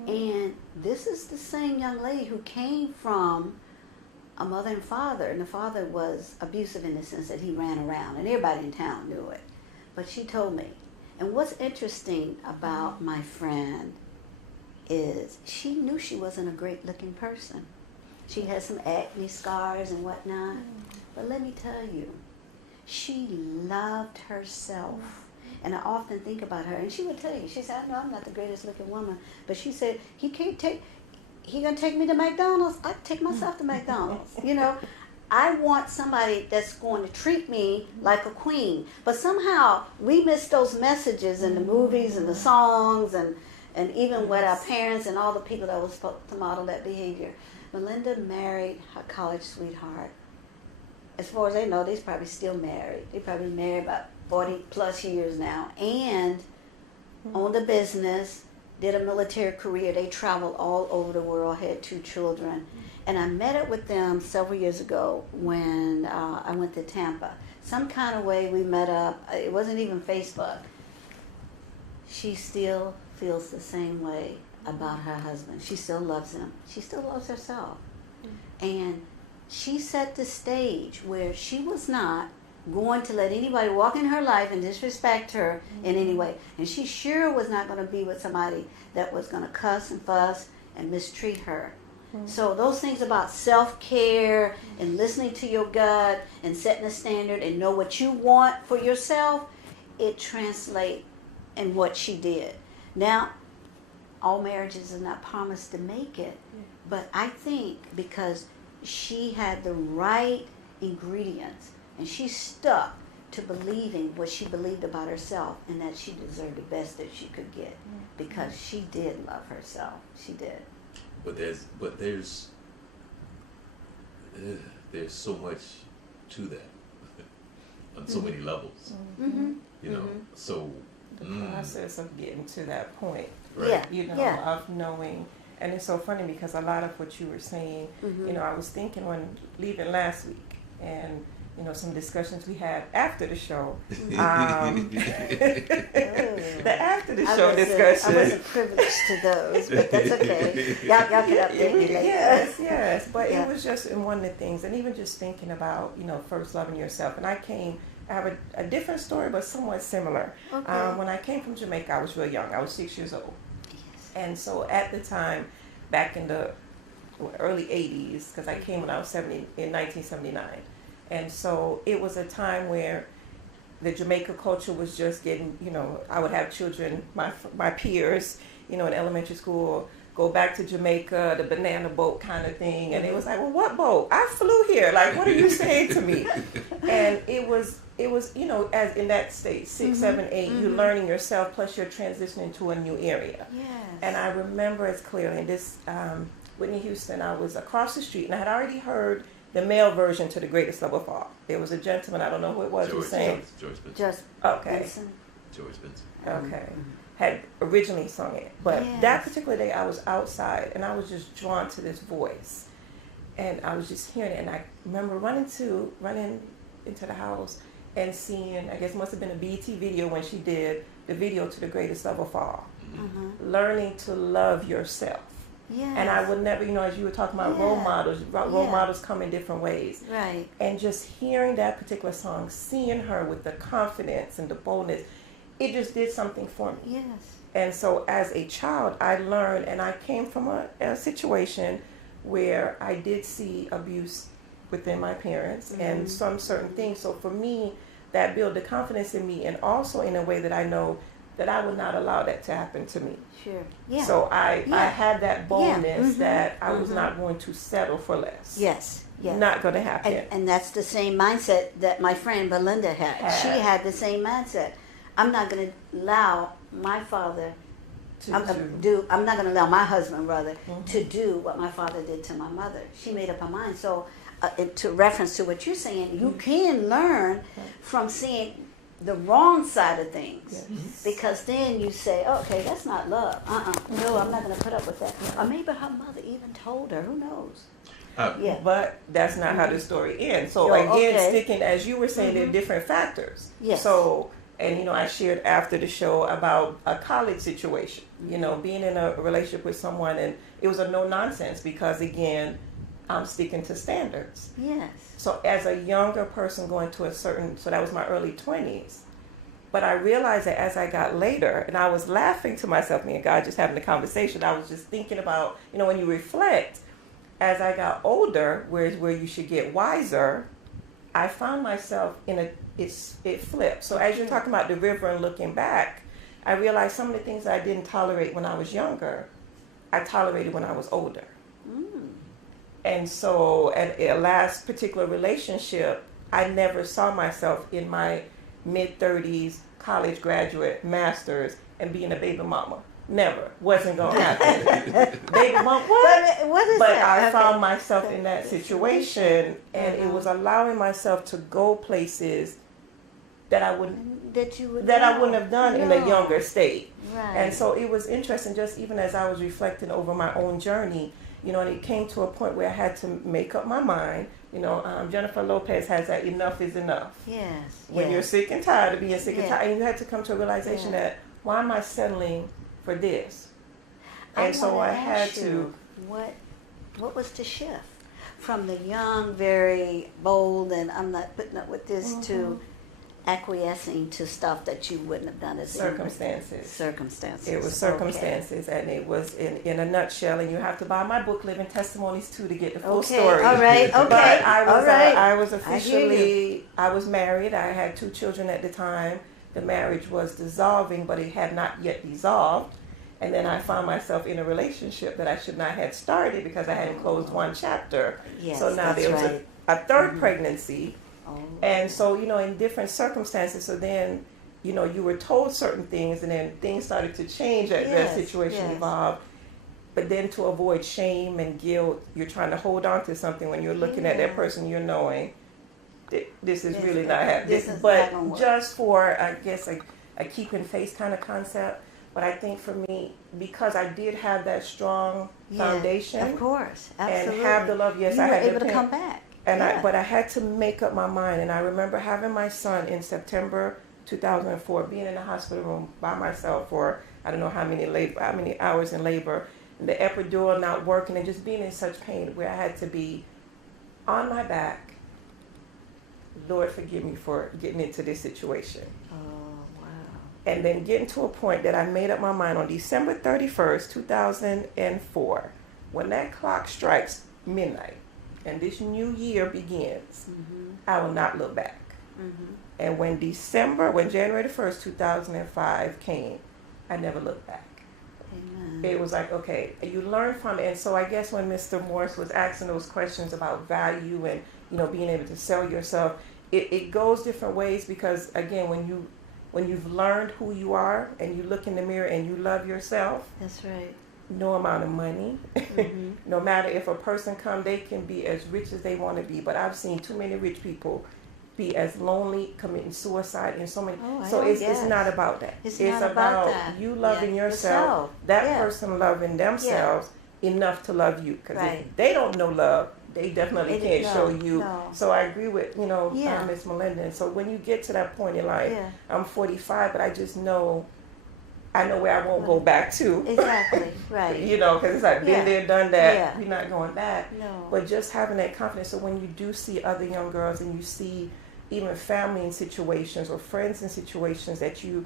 And this is the same young lady who came from a mother and father, and the father was abusive in the sense that he ran around, and everybody in town knew it. But she told me, and what's interesting about my friend is she knew she wasn't a great looking person. She had some acne scars and whatnot. But let me tell you, she loved herself. And I often think about her, and she would tell you, she said, I know I'm not the greatest looking woman, but she said, he gonna take me to McDonald's, I take myself to McDonald's, you know. I want somebody that's going to treat me like a queen. But somehow we miss those messages in the movies and the songs and even with our parents and all the people that were supposed to model that behavior. Melinda married her college sweetheart. As far as they know, they're probably still married. They probably married about 40 plus years now. And owned a business, did a military career. They traveled all over the world, had 2 children. And I met up with them several years ago when I went to Tampa. Some kind of way we met up. It wasn't even Facebook. She still feels the same way about her husband. She still loves him. She still loves herself. And she set the stage where she was not going to let anybody walk in her life and disrespect her in any way. And she sure was not going to be with somebody that was going to cuss and fuss and mistreat her. So those things about self-care and listening to your gut and setting a standard and know what you want for yourself, it translates in what she did. Now, all marriages are not promised to make it, but I think because she had the right ingredients and she stuck to believing what she believed about herself and that she deserved the best that she could get because she did love herself. She did. But there's so much to that on so many levels. Mm-hmm. You know, so The process of getting to that point, right. Yeah. you know, Yeah. of knowing. And it's so funny because a lot of what you were saying, you know, I was thinking when leaving last week and, you know, some discussions we had after the show. The after the show discussion. I wasn't privileged to those, but that's okay. Y'all can update me later. Yes. But Yeah. it was just in one of the things, and even just thinking about, you know, first loving yourself. And I have a different story, but somewhat similar. Okay. When I came from Jamaica, I was real young. I was 6 years old. And so at the time, back in the early 80s, because I came when I was 70 in 1979. And so it was a time where the Jamaica culture was just getting, you know, I would have children, my peers, you know, in elementary school, go back to Jamaica, the banana boat kind of thing. And it was like, well, what boat? I flew here. Like, what are you saying to me? And it was, you know, as in that state, 6, 7, 8, you're learning yourself, plus you're transitioning to a new area. Yes. And I remember as clearly, in this, Whitney Houston, I was across the street, and I had already heard the male version to The Greatest Love of All. There was a gentleman, I don't know who it was, who was saying, George Benson. Just okay, Benson. George Benson. okay, had originally sung it. But that Yes. particular day, I was outside, and I was just drawn to this voice. And I was just hearing it, and I remember running into the house and seeing, I guess it must have been a BET video when she did the video to The Greatest Love of All. Learning to love yourself. Yes. And I would never, you know, as you were talking about role Yeah. models, role Yeah. models come in different ways. Right. And just hearing that particular song, seeing her with the confidence and the boldness, it just did something for me. Yes. And so as a child, I learned, and I came from a situation where I did see abuse within my parents and some certain things. So for me, that built the confidence in me, and also in a way that I know that I would not allow that to happen to me. Sure. Yeah. So I Yeah. had that boldness Mhm. that I was not going to settle for less. Yes. Yes. Not going to happen. And that's the same mindset that my friend Belinda had. She had the same mindset. I'm not going to allow my father I'm not going to allow my husband, rather, to do what my father did to my mother. She made up her mind. So, to reference to what you're saying, you can learn from seeing the wrong side of things, because then you say, oh, okay, that's not love. No, I'm not going to put up with that. Or maybe her mother even told her. Who knows? Yeah. But that's not how the story ends. So Oh, again, okay. sticking, as you were saying, there are different factors. Yes. So, and you know, I shared after the show about a college situation, you know, being in a relationship with someone, and it was a no nonsense because, again, I'm sticking to standards. Yes. So as a younger person going to so that was my early 20s. But I realized that as I got later, and I was laughing to myself, me and God just having a conversation, I was just thinking about, you know, when you reflect, as I got older, where you should get wiser, I found myself it flipped. So as you're talking about the river and looking back, I realized some of the things I didn't tolerate when I was younger, I tolerated when I was older. And so at a last particular relationship, I never saw myself in my mid-30s, college graduate, master's, and being a baby mama. Never. Wasn't going to happen. Baby mama, what? What is But that? I found myself in that situation, and it was allowing myself to go places that I wouldn't have done in a younger state. Right. And so it was interesting, just even as I was reflecting over my own journey, you know, and it came to a point where I had to make up my mind. You know, Jennifer Lopez has that enough is enough. Yes. When you're sick and tired of being sick and Yeah. tired, and you had to come to a realization that, why am I settling for this? And so wanna I had ask to. you, what was the shift from the young, very bold, and I'm not putting up with this, to acquiescing to stuff that you wouldn't have done as a younger- Circumstances. Circumstances. It was circumstances, and it was in a nutshell. And you have to buy my book, Living Testimonies, too, to get the full Okay, story. all right, okay, But I was, all right. I was I hear officially, I was married. I had 2 children at the time. The marriage was dissolving, but it had not yet dissolved. And then I found myself in a relationship that I should not have started because I hadn't closed one chapter. Yes, So now that's there was right. a third pregnancy. Oh. And so, you know, in different circumstances, so then, you know, you were told certain things, and then things started to change as Yes, the situation yes. evolved. But then to avoid shame and guilt, you're trying to hold on to something when you're looking at that Yeah. person, you're knowing this is This- really not happening. this is But not gonna work. just for, I guess, a keeping face kind of concept. But I think for me, because I did have that strong Yeah, foundation Of course, and absolutely. have the love, yes, you I were had able the to parent- come back. and Yeah. but I had to make up my mind. And I remember having my son in September 2004, being in the hospital room by myself for I don't know how many hours in labor, and the epidural not working, and just being in such pain where I had to be on my back. Lord, forgive me for getting into this situation. Oh, wow. And then getting to a point that I made up my mind on December 31st, 2004, when that clock strikes midnight and this new year begins, I will not look back. And when January the 1st, 2005 came, I never looked back. Amen. It was like, okay, you learn from it. And so I guess when Mr. Morris was asking those questions about value and, you know, being able to sell yourself, it goes different ways because, again, when you've learned who you are and you look in the mirror and you love yourself, That's right. no amount of money, no matter if a person come, they can be as rich as they want to be. But I've seen too many rich people be as lonely, committing suicide, and so many. Oh, So it's yes. not about that. It's not about that. you loving Yeah, yourself, yourself. that Yeah. person loving themselves enough to love you. Because Right. if they don't know love, they definitely They- can't no, show you. no. So I agree with Yeah. Miss Melinda. And so when you get to that point in life, Yeah. I'm 45, but I just know. I know where I won't go back to. Exactly. Right. You know, because it's like, Yeah. been there, done that. Yeah. You're not going back. No. But just having that confidence. So when you do see other young girls and you see even family in situations or friends in situations that you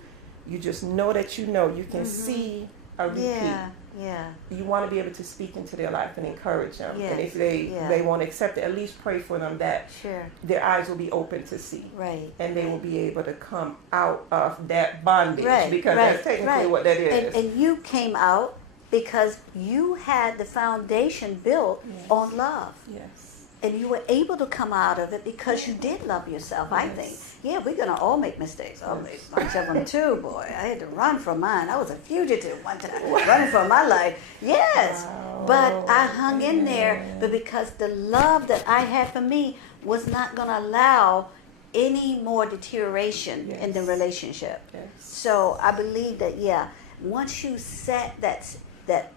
just know that you can see a repeat. Yeah. Yeah. You want to be able to speak into their life and encourage them. Yes. And if Yeah. they won't accept it, at least pray for them that Sure. their eyes will be open to see. Right. And they will be able to come out of that bondage. Right, Because right, that's technically right. what that is. And you came out because you had the foundation built Yes. on love. Yes. And you were able to come out of it because you did love yourself, I think. Yeah, we're going to all make mistakes. I made a bunch of them too, boy. I had to run from mine. I was a fugitive one time, running for my life. Yes. Wow. But I hung in there, but because the love that I had for me was not going to allow any more deterioration in the Yes. relationship. Yes. So I believe that, once you set that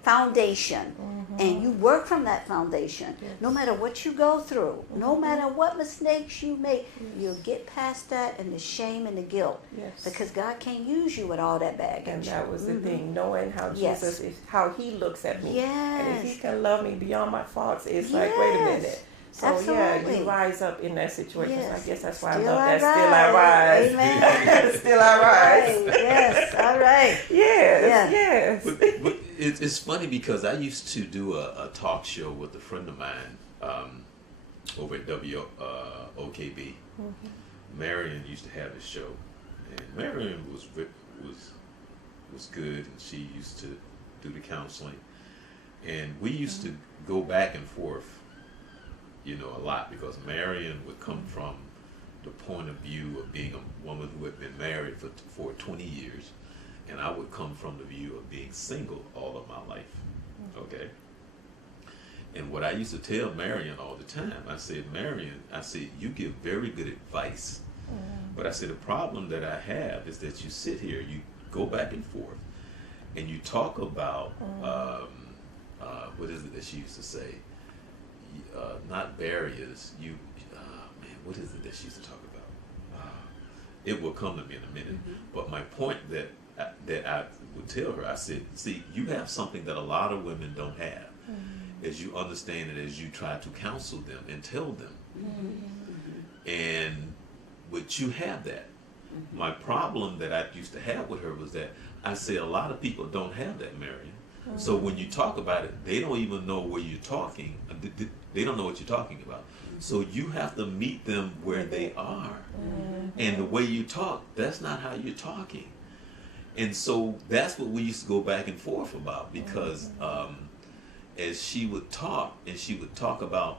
foundation and you work from that foundation, no matter what you go through, no matter what mistakes you make, you'll get past that and the shame and the guilt. Yes. Because God can't use you with all that baggage. And that was the thing, knowing how Yes. Jesus is, how He looks at me. And if He Yes. can love me beyond my faults, it's like, wait a Yes. minute. So Absolutely. you rise up in that situation. Yes. I guess that's why Still I love I that. Still I rise. Amen. Still I rise. Right. Yes. All right. Yes. Yeah. Yes. But it's funny because I used to do a talk show with a friend of mine over at OKB. Marion used to have this show, and Marion was good, and she used to do the counseling, and we used to go back and forth, a lot, because Marion would come from the point of view of being a woman who had been married for 20 years, and I would come from the view of being single all of my life. Okay. And what I used to tell Marion all the time, I said, Marion, you give very good advice. But I said, the problem that I have is that you sit here, you go back and forth, and you talk about, what is it that she used to say? Not barriers, what is it that she used to talk about? It will come to me in a minute. But my point that I would tell her, I said, see, you have something that a lot of women don't have. As you understand it, as you try to counsel them and tell them. But you have that. My problem that I used to have with her was that I say a lot of people don't have that, Marion. So when you talk about it, they don't even know where you're talking. They don't know what you're talking about. So you have to meet them where they are. And the way you talk, that's not how you're talking. And so that's what we used to go back and forth about, because as she would talk, and she would talk about,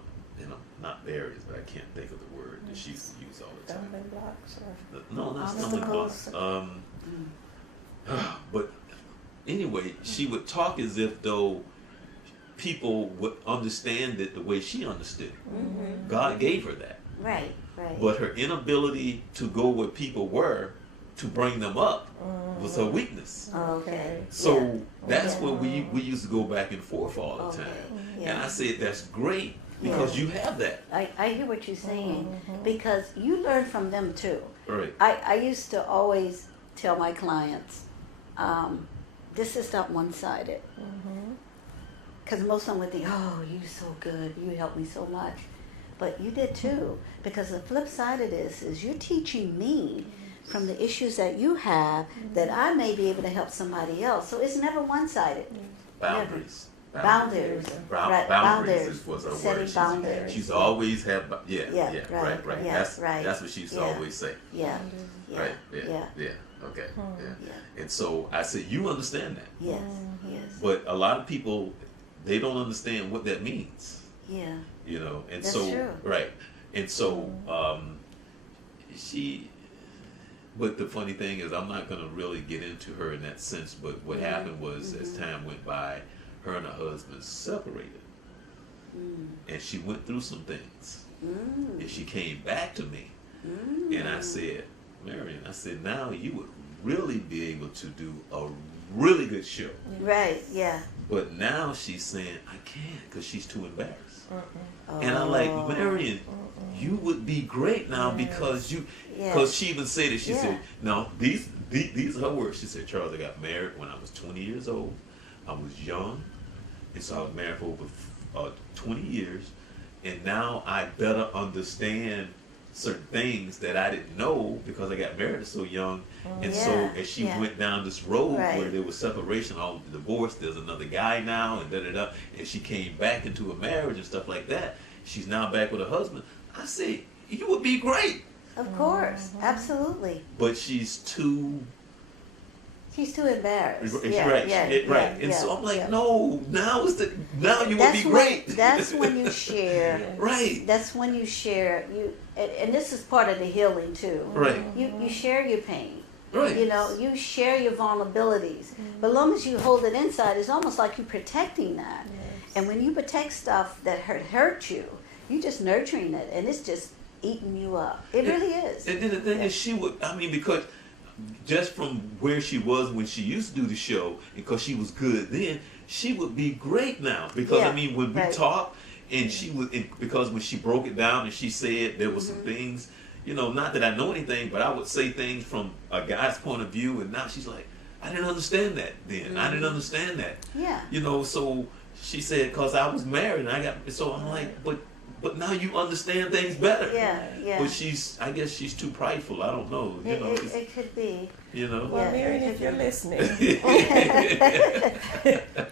not barriers, but I can't think of the word that she used to use all the time. Stumbling blocks, or No, not stumbling blocks. But anyway, she would talk as if though people would understand it the way she understood it. God gave her that. Right. But her inability to go where people were to bring them up was her weakness. Okay. So that's where we used to go back and forth all the time. Yeah. And I said, that's great, because you have that. I hear what you're saying, because you learn from them too. Right. I used to always tell my clients, this is not one-sided. Because most of them would think, oh, you're so good, you helped me so much. But you did too, because the flip side of this is you're teaching me from the issues that you have that I may be able to help somebody else. So it's never one-sided. Boundaries. Boundaries. Boundaries was her Setting word. boundaries. She's always had, right. Yeah, right. That's what she used to always say. Yeah. Right. Yeah. Okay. Yeah. And so I said, you understand that. Yes. But a lot of people, they don't understand what that means. Yeah. And That's so true. right. And so but the funny thing is, I'm not going to really get into her in that sense, but what happened was, as time went by, her and her husband separated. And she went through some things. And she came back to me. And I said, Marion, now you would really be able to do a really good show. Right, yeah. But now she's saying, I can't, because she's too embarrassed. And I'm like, Marion, you would be great now, because she even said it. She said, no, these are her words. She said, Charles, I got married when I was 20 years old. I was young, and so I was married for over 20 years, and now I better understand certain things that I didn't know because I got married so young. And so as she went down this road where there was separation, all the divorce, there's another guy now, and and she came back into a marriage and stuff like that. She's now back with her husband. I said, you would be great. Of course, absolutely. But she's too embarrassed. Right. And so I'm like, no, now you would be great. That's when you share. Right. That's when you share. And this is part of the healing too. Right. You share your pain. Right. You share your vulnerabilities. But as long as you hold it inside, it's almost like you're protecting that. And when you protect stuff that hurt you, you're just nurturing it, and it's just eating you up. It really is. And then the thing is, because just from where she was when she used to do the show, because she was good then, she would be great now. Because when we talk, and because when she broke it down and she said there was some things, not that I know anything, but I would say things from a guy's point of view, and now she's like, I didn't understand that then. I didn't understand that. Yeah. So she said, because I was married, and so I'm like, but now you understand things better. Yeah. But I guess she's too prideful. I don't know. It could be. Well, Marion, if you're listening,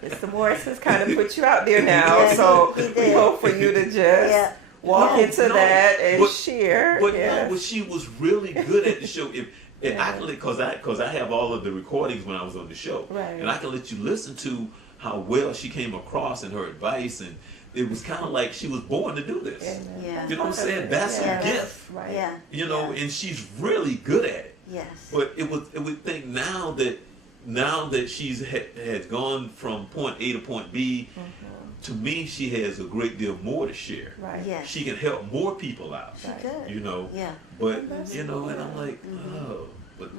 Mr. Morris has kind of put you out there now, so we hope for you to just walk No, into no, that and but- share. But yes. no, but she was really good at the show. If and Yeah. I can because I have all of the recordings when I was on the show, Right. and I can let you listen to how well she came across and her advice, and it was kind of like she was born to do this. Amen. Yeah. You know what I'm saying? That's Yeah, her that's- gift. Right. Yeah. You know, yeah. and she's really good at it. Yes. But it would think now that she's has gone from point A to point B, to me she has a great deal more to share. Right. Yes. She can help more people out. She could. You know. Yeah. But That's you know, and I'm like, oh, but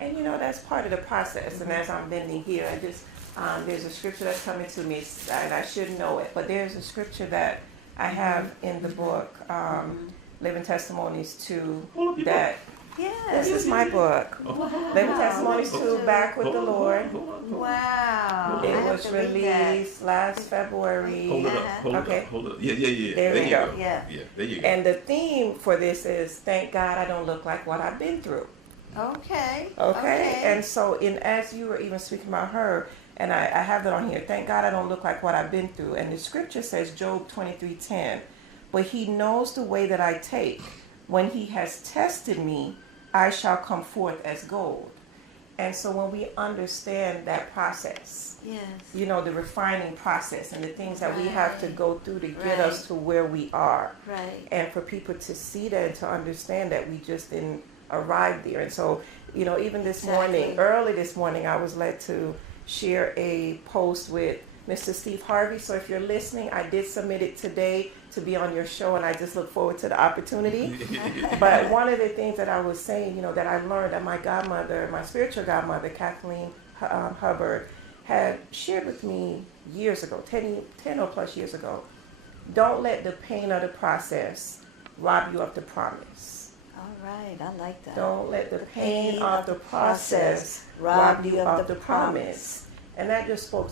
And you know, that's part of the process. And as I'm bending here, I just, there's a scripture that's coming to me, and I should know it, but there's a scripture that I have in the book, Living Testimonies 2, Pull up your that Yes. this is my book. Living Testimonies 2, Back with the Lord. Wow. It I have was to read that. released last February. hold it up, hold it Okay. up, hold it up. Yeah. There we you go. Yeah. there you go. And the theme for this is, thank God I don't look like what I've been through. Okay. Okay. And so, as you were even speaking about her, and I have that on here. Thank God I don't look like what I've been through. And the scripture says, Job 23:10, but He knows the way that I take. When He has tested me, I shall come forth as gold. And so when we understand that process, Yes. you know, the refining process and the things that we have to go through to get us Right. to where we are, Right. and for people to see that and to understand that we just didn't arrive there. And so, you know, even this morning, Exactly. early this morning, I was led to share a post with Mr. Steve Harvey. So if you're listening, I did submit it today to be on your show, and I just look forward to the opportunity. But one of the things that I was saying, you know, that I learned that my godmother, my spiritual godmother, Kathleen Hubbard, had shared with me years ago, 10 or plus years ago. Don't let the pain of the process rob you of the promise. All right. I like that. Don't let the pain of the process rob you of the promise. And that just spoke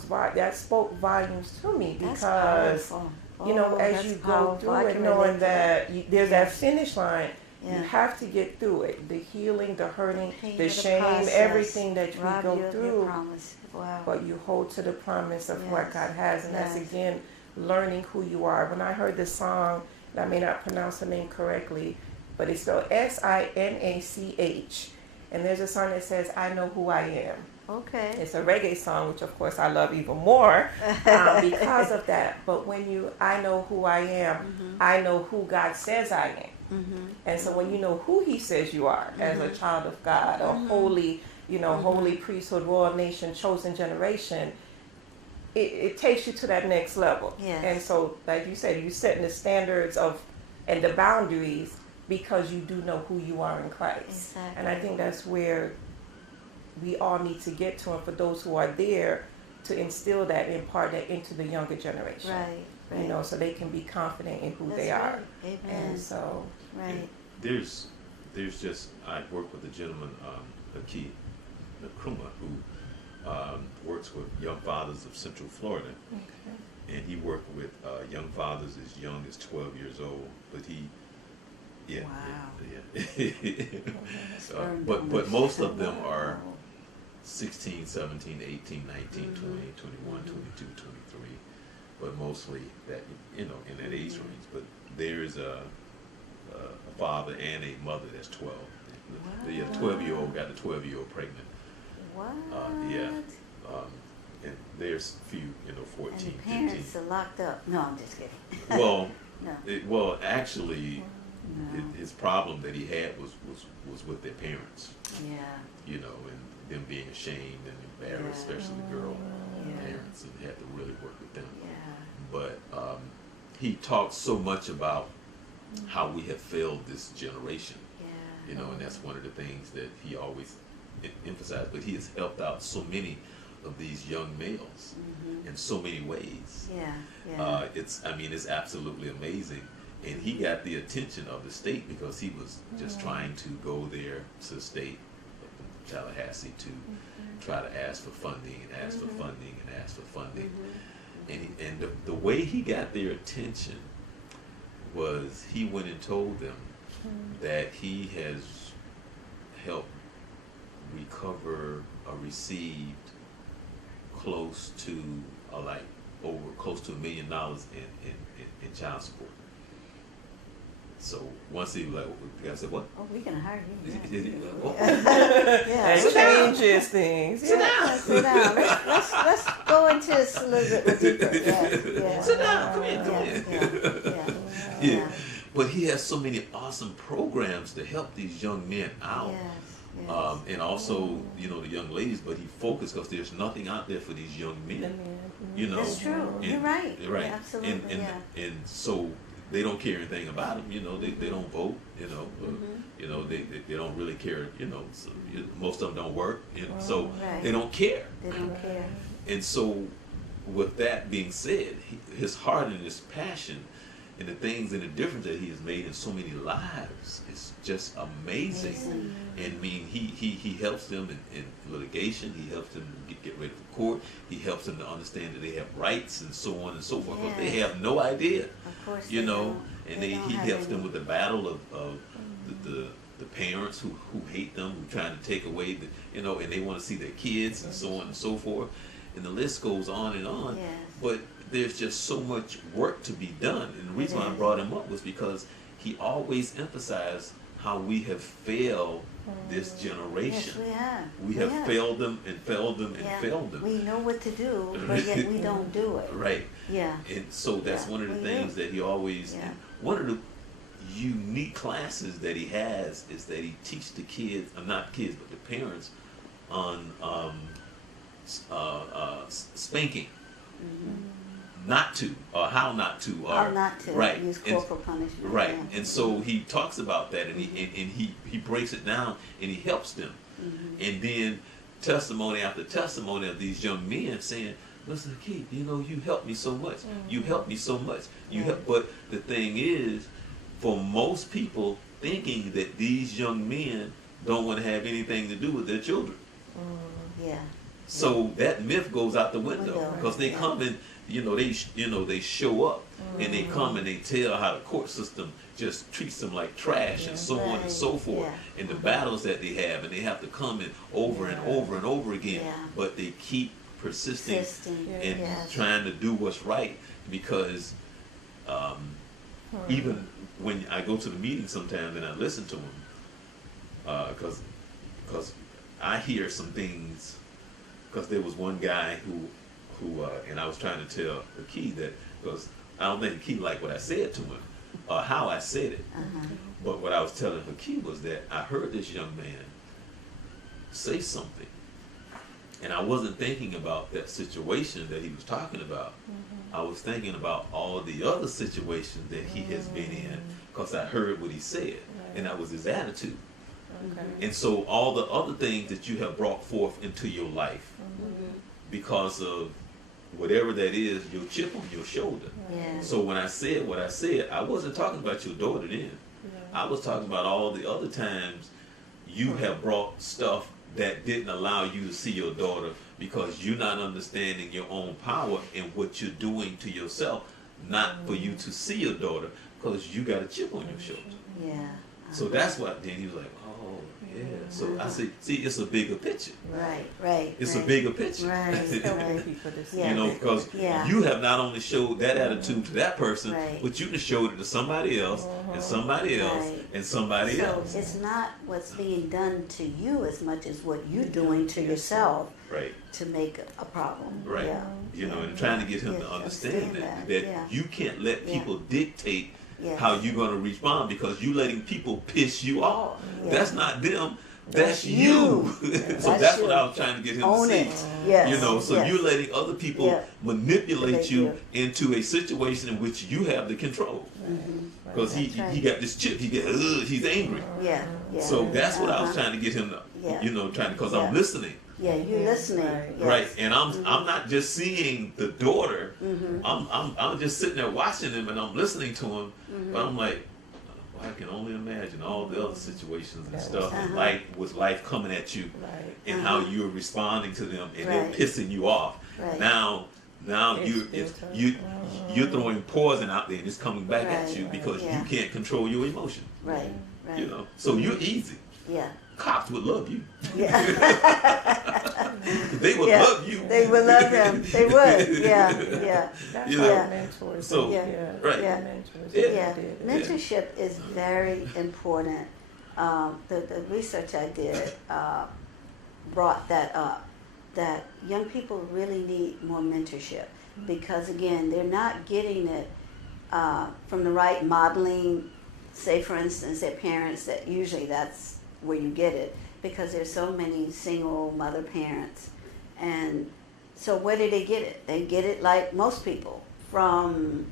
volumes to me, That's because powerful. you know, Oh, as that's you go powerful. through I it, can knowing relate to that there's that finish line, Yeah. you have to get through it. The healing, the hurting, Pain the of shame, process everything that you rob go you of your through, promise. Wow. but you hold to the promise of what Yes. God has. And that's, Yes. again, learning who you are. When I heard this song, and I may not pronounce the name correctly, but it's spelled Sinach. And there's a song that says, I know who I am. Okay. It's a reggae song, which of course I love even more because of that. But when I know who I am, I know who God says I am. And so when you know who He says you are as a child of God, a holy, you know, holy priesthood, royal nation, chosen generation, it takes you to that next level. Yes. And so, like you said, you're setting the standards of and the boundaries because you do know who you are in Christ. Exactly. And I think that's where we all need to get to, and for those who are there, to instill that and impart that into the younger generation. Right. Right. You know, so they can be confident in who That's they are. right. Amen. And so, Right. There's just I work with a gentleman, Aki Nkrumah, who works with young fathers of Central Florida, and he worked with young fathers as young as 12 years old. But yeah. But most of them are 16, 17, 18, 19, 20, 21, 22, 23, but mostly that, you know, in that age range. But there's a father and a mother that's 12. The 12-year-old got the 12-year-old pregnant. What? And there's a few, 14, And the 15. parents are locked up. No, I'm just kidding. Well, No. actually, No. his problem that he had was with their parents, Yeah. and them being ashamed and embarrassed, Yeah. especially the girl Yeah. parents, and had to really work with them. Yeah. But he talks so much about how we have failed this generation, Yeah. and that's one of the things that he always emphasized. But he has helped out so many of these young males in so many ways. Yeah. Yeah. It's absolutely amazing. And he got the attention of the state because he was just trying to go there to the state up in Tallahassee to try to ask for funding and ask for funding and ask for funding. And the way he got their attention was he went and told them that he has helped recover or received close to $1 million in child support. so once he like, the guy said, "What?" Oh, we can hire you. What? Yeah. That changes things. Sit down. Sit down. Let's go into this a little bit deeper. Yeah. Sit down. Come in. Come Yeah. in. Yeah. Yeah. But he has so many awesome programs to help these young men out. Yes. And also, you know, the young ladies, but he focused because there's nothing out there for these young men. You know, That's true. and- You're right. You're right. Yeah, absolutely. And so they don't care anything about him. You know, they don't vote. You know, you know they don't really care. You know, so most of them don't work. You know, so Right. they don't care. They don't care. And so, with that being said, his heart and his passion and the things and the difference that he has made in so many lives is just amazing. And I mean, he helps them in litigation. He helps them get ready for court. He helps them to understand that they have rights and so on and so forth. Because they have no idea, Of course. you they know. don't. And They he don't have helps any- them with the battle of the parents who hate them, who trying to take away the, you know, and they want to see their kids and so on and so forth. And the list goes on and on. Yes. But there's just so much work to be done. And the reason why I is. brought him up was because he always emphasized how we have failed this generation. Yes, we have. We have failed them and failed them and Yeah. failed them. We know what to do, but yet we don't do it. Right. Yeah. And so that's Yeah, one of the we things do. that he always, Yeah. one of the unique classes that he has is that he teaches the kids, not kids, but the parents on spanking. Not to, or how not to, or How not to right. use And- corporal punishment. Right, Yeah. and so he talks about that, and he breaks it down, and he helps them, and then testimony after testimony of these young men saying, "Listen, Keith, you know, you helped me so much. You helped me so much. You Yeah. help." But the thing is, for most people, thinking that these young men don't want to have anything to do with their children, Yeah. so that myth goes out the window Window, because they yeah. come and they show up and they come and they tell how the court system just treats them like trash and so on and so Right, forth, yeah. and the battles that they have, and they have to come in over and over and over again, Yeah. but they keep persisting Persisting. and Yes. trying to do what's right because even when I go to the meeting sometimes and I listen to them, because I hear some things. Because there was one guy who and I was trying to tell the key that, because I don't think the key liked what I said to him or how I said it, but what I was telling the key was that I heard this young man say something, and I wasn't thinking about that situation that he was talking about. I was thinking about all the other situations that he has been in, because I heard what he said, and that was his attitude. And so all the other things that you have brought forth into your life, because of whatever that is, your chip on your shoulder. Yeah. So when I said what I said, I wasn't talking about your daughter then. I was talking about all the other times you have brought stuff that didn't allow you to see your daughter because you're not understanding your own power and what you're doing to yourself, not for you to see your daughter, because you got a chip on your shoulder. Yeah. So that's what then he was like, oh yeah. So I see, it's a bigger picture. Right. It's a right. bigger picture. Right. Helping people to see. Yeah. You know, because Yeah. you have not only showed that attitude to that person, Right. but you can show it to somebody else, and somebody else, Right. and somebody So else. it's not what's being done to you as much as what you're doing to yourself Right, to make a problem. right. Yeah. You know, and trying to get him Yes, to understand that yeah. you can't let Yeah. people dictate Yes. how you're going to respond because you letting people piss you off. Yeah. That's not them. That's That's you. you. So That's that's what you. I was trying to get him Own to see. it. Yes. You know, so yes. you're letting other people Yeah. manipulate Manipulate you you. into a situation in which you have the control. Because That's right. he got this chip, he's angry. Yeah. Yeah. So that's what I was Uh-huh. trying to get him to, Yeah. because Yeah. I'm listening. Yeah, you're listening. Right. Yes. Right, and I'm not just seeing the daughter. I'm just sitting there watching him and I'm listening to him, but I'm like, well, I can only imagine all the other situations and That stuff, was- like with life coming at you, Right. and how you're responding to them, and they're Right. pissing you off. Right. Now It's you're throwing poison out there and it's coming back at Right. you because Yeah. you can't control your emotion. Right. Right. You know, so you're easy. Yeah. Cops would love you. Yeah. They would Yeah. love you They would love him. They would. Yeah, yeah. That's You our know, mentors. so, yeah, right. Yeah. mentors. Yeah. Yeah, Did. mentorship is very important. The research I did brought that up, that young people really need more mentorship because, again, they're not getting it from the right modeling. Say, for instance, their parents, that usually that's where you get it because there's so many single mother parents. And so where do they get it? They get it like most people from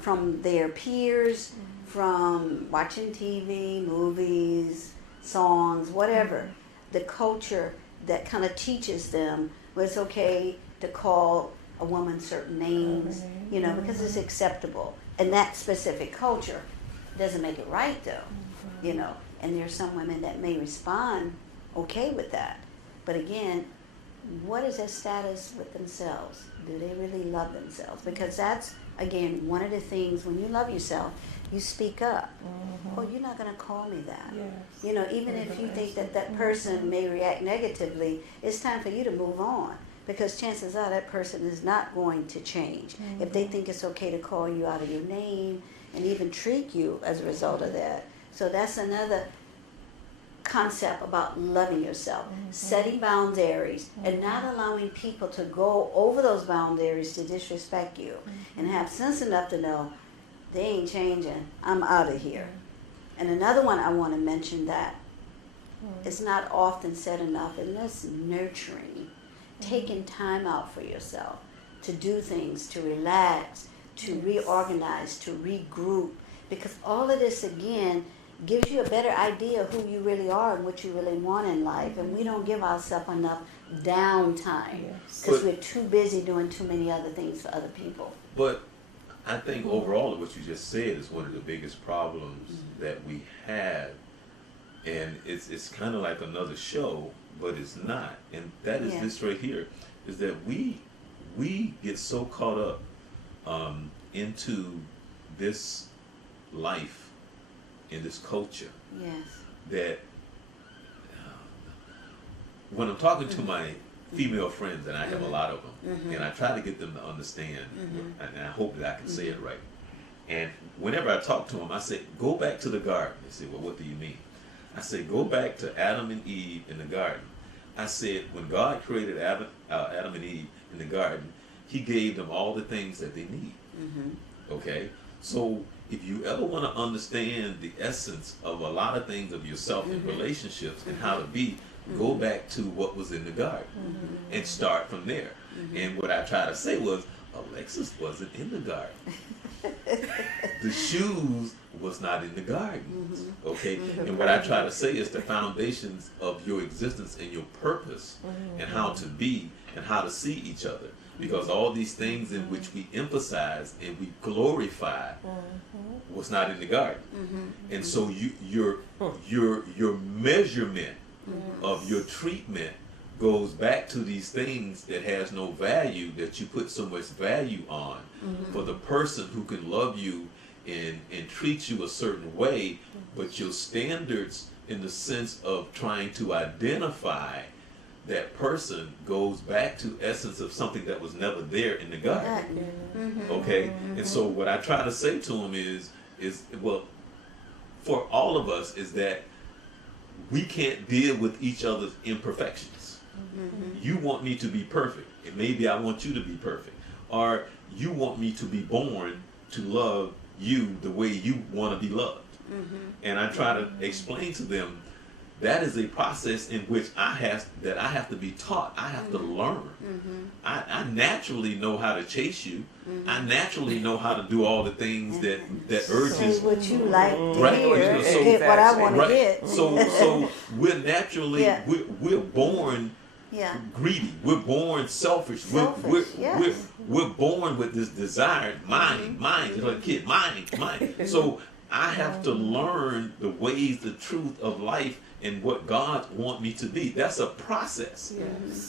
from their peers, from watching TV, movies, songs, whatever. The culture that kind of teaches them well, it's okay to call a woman certain names, you know, because it's acceptable. And that specific culture doesn't make it right, though, you know. And there's some women that may respond okay with that. But again, what is their status with themselves? Do they really love themselves? Because that's, again, one of the things, when you love yourself, you speak up. Oh, you're not going to call me that. Yes. You know, even if you think that that person may react negatively, it's time for you to move on. Because chances are that person is not going to change. If they think it's okay to call you out of your name and even treat you as a result of that. So that's another concept about loving yourself, setting boundaries, and not allowing people to go over those boundaries to disrespect you, and have sense enough to know they ain't changing. I'm out of here. And another one I want to mention that it's not often said enough, and that's nurturing, taking time out for yourself to do things, to relax, to reorganize, to regroup, because all of this again gives you a better idea of who you really are and what you really want in life. And we don't give ourselves enough downtime because we're too busy doing too many other things for other people. But I think overall what you just said is one of the biggest problems that we have. And it's kind of like another show, but it's not. And that is this right here, is that we get so caught up into this life, in this culture, that when I'm talking to my female friends, and I have a lot of them, and I try to get them to understand, and I hope that I can say it right. And whenever I talk to them, I say, go back to the garden. They say, well, what do you mean? I say, go back to Adam and Eve in the garden. I said, when God created Adam and Eve in the garden, he gave them all the things that they need. Okay? So if you ever want to understand the essence of a lot of things of yourself in relationships and how to be, go back to what was in the garden and start from there. And what I tried to say was, Alexis wasn't in the garden. The shoes was not in the garden. Okay? And what I try to say is the foundations of your existence and your purpose and how to be and how to see each other. Because all these things in which we emphasize and we glorify was not in the garden. And so your measurement of your treatment goes back to these things that has no value, that you put so much value on for the person who can love you and treat you a certain way, but your standards in the sense of trying to identify that person goes back to essence of something that was never there in the garden. Okay? And so what I try to say to them is well, for all of us, is that we can't deal with each other's imperfections. You want me to be perfect, and maybe I want you to be perfect. Or you want me to be born to love you the way you want to be loved. And I try to explain to them that is a process in which I have to be taught. I have to learn. I naturally know how to chase you. I naturally know how to do all the things that urges. Say what you like to Right. hear, So- get what I want Right. to get. So we're naturally we're born greedy. We're born selfish. We're born with this desire, mine, just like a kid, mine. So I have to learn the ways, the truth of life, and what God wants me to be. That's a process.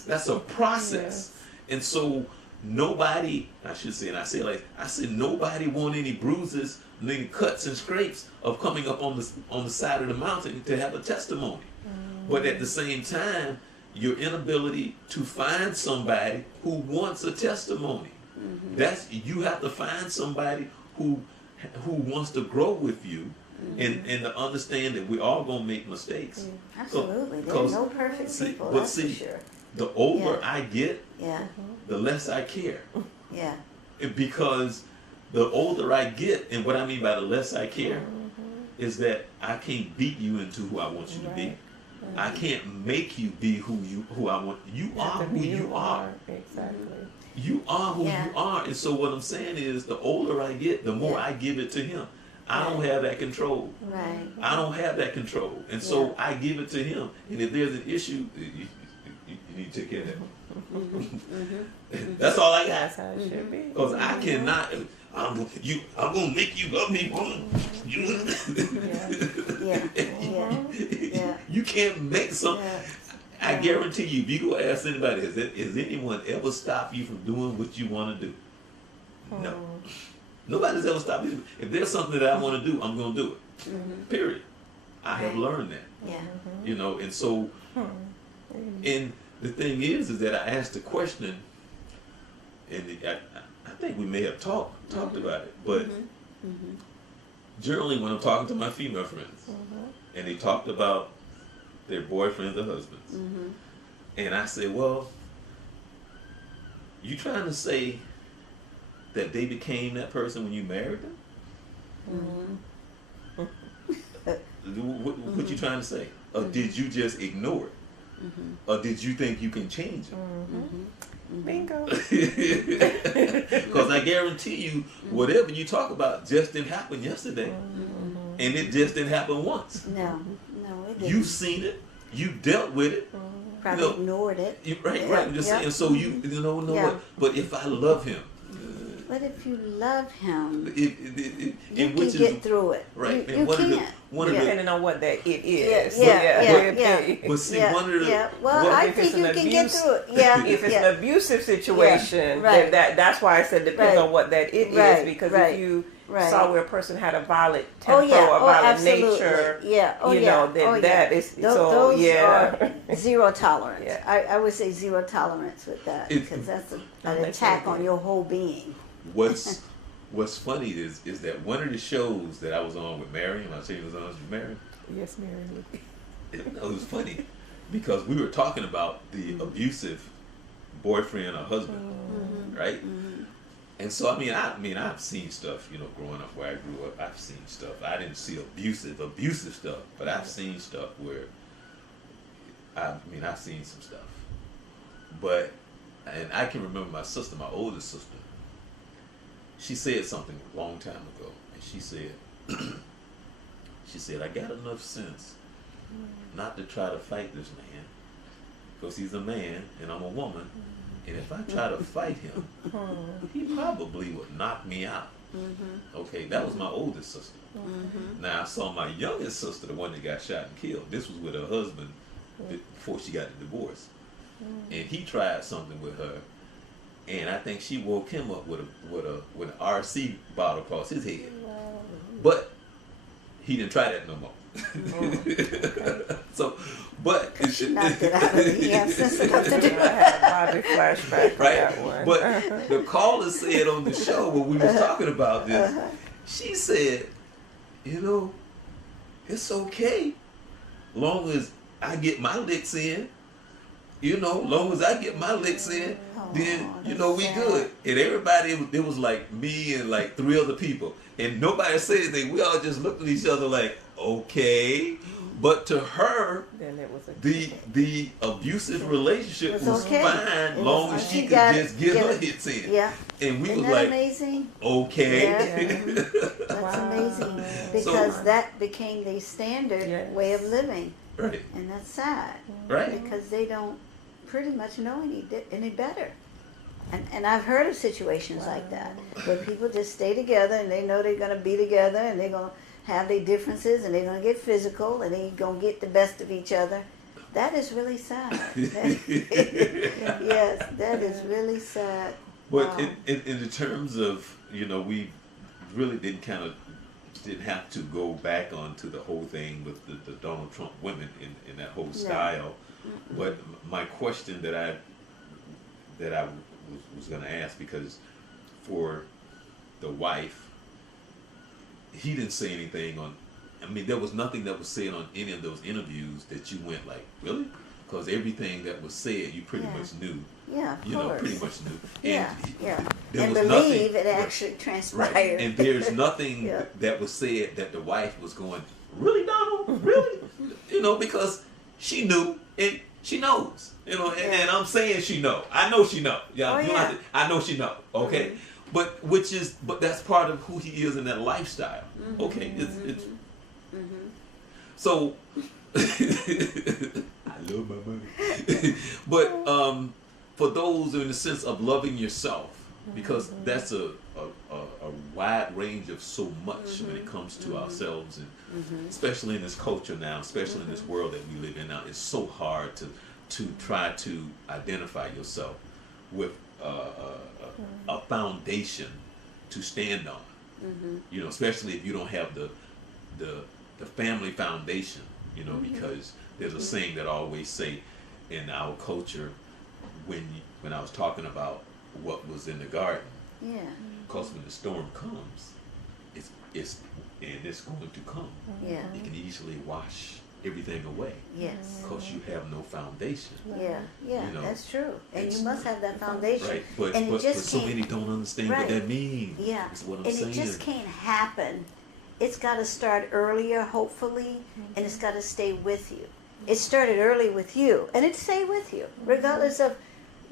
That's a process. And so nobody, I should say, and I say nobody want any bruises, any cuts and scrapes of coming up on the side of the mountain to have a testimony. But at the same time, your inability to find somebody who wants a testimony. That's, you have to find somebody who wants to grow with you, and to understand that we all gonna make mistakes. Absolutely. There's 'Cause no perfect see, people, but that's see, for sure. The older Yeah. I get, Yeah, the less I care. yeah, Because the older I get, and what I mean by the less I care, is that I can't beat you into who I want you to be. Right. I can't make you be who I want. You You have are to who be you are. Exactly. You are who Yeah. you are. And so what I'm saying is, the older I get, the more Yeah. I give it to him. I don't have that control. right. I don't have that control. And so I give it to him. And if there's an issue, you need to take care of that. That's all I got. That's how it should be. Because I cannot. I'm gonna make you love me, woman. You, Yeah, yeah, yeah. you can't make some. Yeah. I guarantee you, if you go ask anybody, has anyone ever stopped you from doing what you want to do? No. Nobody's ever stopped me. If there's something that I want to do, I'm gonna do it. Period. I have Right. learned that. Yeah. You know, and so, and the thing is that I asked the question, and I think we may have talked about it, but generally when I'm talking to my female friends, and they talked about their boyfriends or husbands, and I say, well, you trying to say that they became that person when you married them? What you trying to say? Or did you just ignore it? Or did you think you can change it? Bingo. Because I guarantee you, whatever you talk about just didn't happen yesterday. And it just didn't happen once. No, it didn't. You've seen it. You dealt with it. Probably you know, ignored it. Right. I'm just Yeah. saying. So you know Yeah. what? But if I love him, But if you love him, you you can get through it. right. You And one of the can. one of Yeah. the Depending on what that it is. Yeah. but see Yeah, one of the yeah. Well, what- I if it's think you an can get abuse- through it. Yeah. If it's yeah. an abusive situation, right. then that's why I said depends Right. on what that it is. Right, Because right, if you right. saw where a person had a violent Oh temper yeah. or Oh, violent absolutely. nature, Yeah. Oh you yeah. know, then oh, that yeah. is Those yeah. are zero tolerance. Yeah. I would say zero tolerance with that It- because that's an Unless attack you're- on your whole being. What's funny is that one of the shows that I was on with Marion, I say it was on with Marion. Yes, Mary. It was funny because we were talking about the abusive boyfriend or husband, right? And so I mean I've seen stuff, you know, growing up where I grew up. I've seen stuff. I didn't see abusive stuff, but I've seen stuff where I've seen some stuff. But and I can remember my sister, my oldest sister. She said something a long time ago, and she said, I got enough sense not to try to fight this man, because he's a man and I'm a woman, and if I try to fight him, he probably would knock me out. Okay, that was my oldest sister. Now I saw my youngest sister, the one that got shot and killed. This was with her husband before she got the divorce, and he tried something with her. And I think she woke him up with an RC bottle across his head. But he didn't try that no more. So, but She knocked it out of him. He had sense enough to do I had a body flashback for right. that one. But the caller said on the show when we was talking about this, she said, you know, it's okay, long as I get my licks in. You know, long as I get my licks in, then you know we good. And everybody, it was like me and like 3 other people, and nobody said anything. We all just looked at each other like, okay. But to her, Then it was a the abusive relationship was okay. fine, It long was- as she she could got- just get get her it. hits in. Yeah. And we Isn't was that like, amazing? okay. That's Wow. amazing So- because that became the standard Yes. way of living, Right, and that's sad right. because they don't pretty much know any better. And I've heard of situations like that where people just stay together and they know they're going to be together and they're going to have their differences and they're going to get physical and they're going to get the best of each other. That is really sad. Yes, that is really sad. But Wow. in the terms of, you know, we really didn't have to go back onto the whole thing with the Donald Trump women in that whole style. But my question that I was going to ask, because for the wife, he didn't say anything on. I mean, there was nothing that was said on any of those interviews that you went like, really? Because everything that was said, you pretty Yeah. much knew. Yeah, of You know, course. pretty much knew. Yeah, And yeah. there And was believe nothing, it actually transpired. right. And there's nothing Yeah. that was said that the wife was going, really, Donald? Really? You know, because she knew and she knows. You know, and I'm saying she know. I know she know. Yeah, Oh, you don't yeah. have to- I know she know. Okay, but that's part of who he is in that lifestyle. Okay, it's so. I love my money, but for those in the sense of loving yourself, because that's a wide range of so much when it comes to ourselves, and especially in this culture now, especially in this world that we live in now, it's so hard to try to identify yourself with a foundation to stand on. You know, especially if you don't have the family foundation. You know, because there's a saying that I always say in our culture when I was talking about what was in the garden. Yeah. Because when the storm comes, it's going to come. Yeah. It can easily wash everything away Yes. because you have no foundation. Yeah. Yeah. You know, That's true. And it's- you must have that foundation. Right, but And it but just so can't- many don't understand Right. what that means. Yeah. That's what I'm And saying. it just can't happen. It's got to start earlier, hopefully, and it's got to stay with you. It started early with you, and it stay with you, regardless of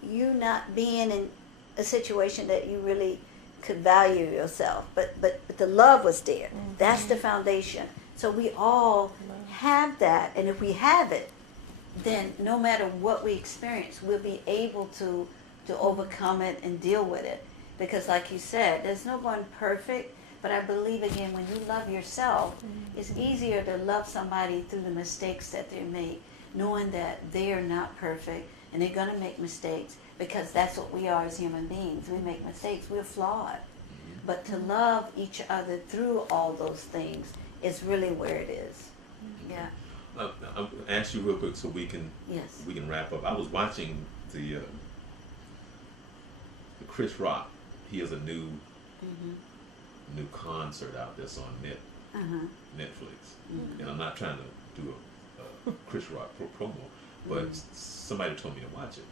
you not being in a situation that you really could value yourself. But the love was there. That's the foundation. So we all have that, and if we have it, then no matter what we experience, we'll be able to overcome it and deal with it. Because like you said, there's no one perfect. But I believe, again, when you love yourself, it's easier to love somebody through the mistakes that they make, knowing that they are not perfect and they're going to make mistakes, because that's what we are as human beings. We make mistakes. We're flawed. But to love each other through all those things is really where it is. Yeah. I'll ask you real quick so we can Yes. wrap up. I was watching the Chris Rock. He has a new concert out that's on Netflix, and I'm not trying to do a Chris Rock promo, but somebody told me to watch it.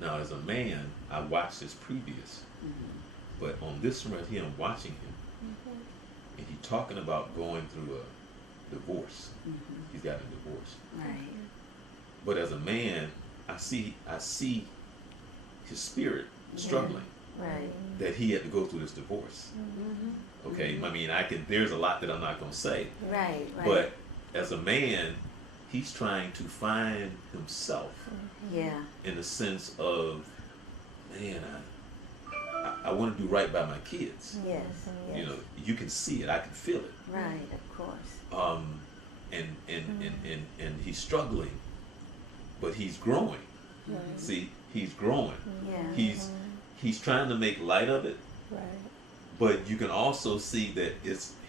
Now, as a man, I watched this previous, but on this one right here, I'm watching him, and he's talking about going through a divorce. He's got a divorce. Right. But as a man, I see his spirit struggling. Right. That he had to go through this divorce. Okay, I mean, there's a lot that I'm not going to say. Right. Right. But as a man, he's trying to find himself Yeah. in the sense of, man, I want to do right by my kids. Yes. Yes. You know, you can see it, I can feel it. Right. Of course. And he's struggling, but he's growing. See, he's growing. Yeah. He's trying to make light of it, Right. but you can also see that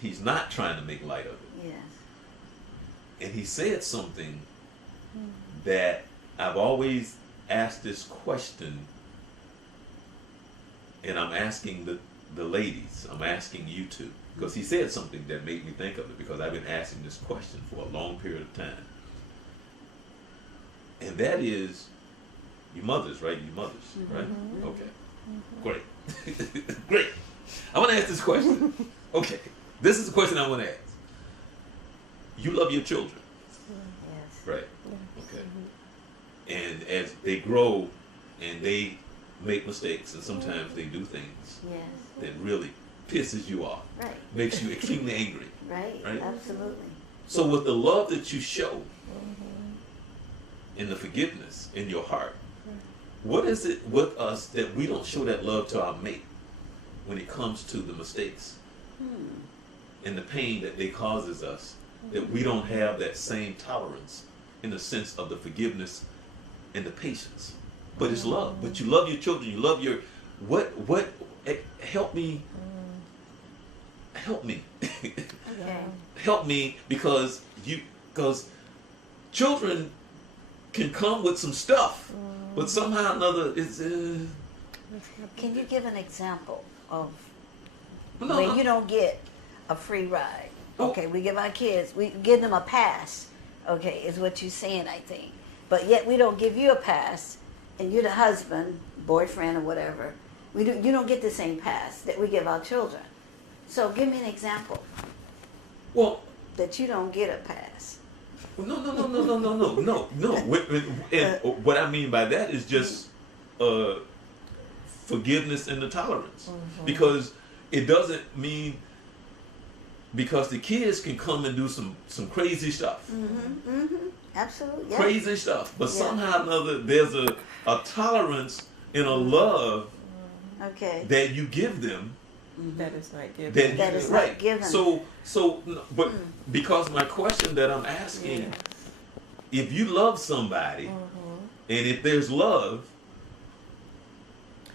he's not trying to make light of it. Yes. And he said something that I've always asked this question, and I'm asking the ladies, I'm asking you too, because he said something that made me think of it, because I've been asking this question for a long period of time. And that is, your mothers, right? Your mothers, right? Okay. Great. Great. I want to ask this question. Okay. This is the question I want to ask. You love your children, Yes. right? Okay. And as they grow and they make mistakes, and sometimes they do things Yes. that really pisses you off, Right. makes you extremely angry. Right. Right. Absolutely. So with the love that you show and the forgiveness in your heart, what is it with us that we don't show that love to our mate when it comes to the mistakes and the pain that they causes us, that we don't have that same tolerance in the sense of the forgiveness and the patience? But it's love. But you love your children. You love your help me. Okay. Help me, because children can come with some stuff, but somehow or another it's. Can you give an example of No, when no. you don't get a free ride? Oh. Okay, we give our kids, we give them a pass. Okay, is what you're saying, I think. But yet we don't give you a pass, and you're the husband, boyfriend, or whatever. You don't get the same pass that we give our children. So give me an example Well, that you don't get a pass. no. And what I mean by that is just forgiveness and the tolerance, because it doesn't mean because the kids can come and do some crazy stuff, Absolutely. Yeah. crazy stuff, but Yeah. somehow or another there's a tolerance and a love Okay. that you give them. That is not given. That is not given. So, but because my question that I'm asking, if you love somebody, and if there's love,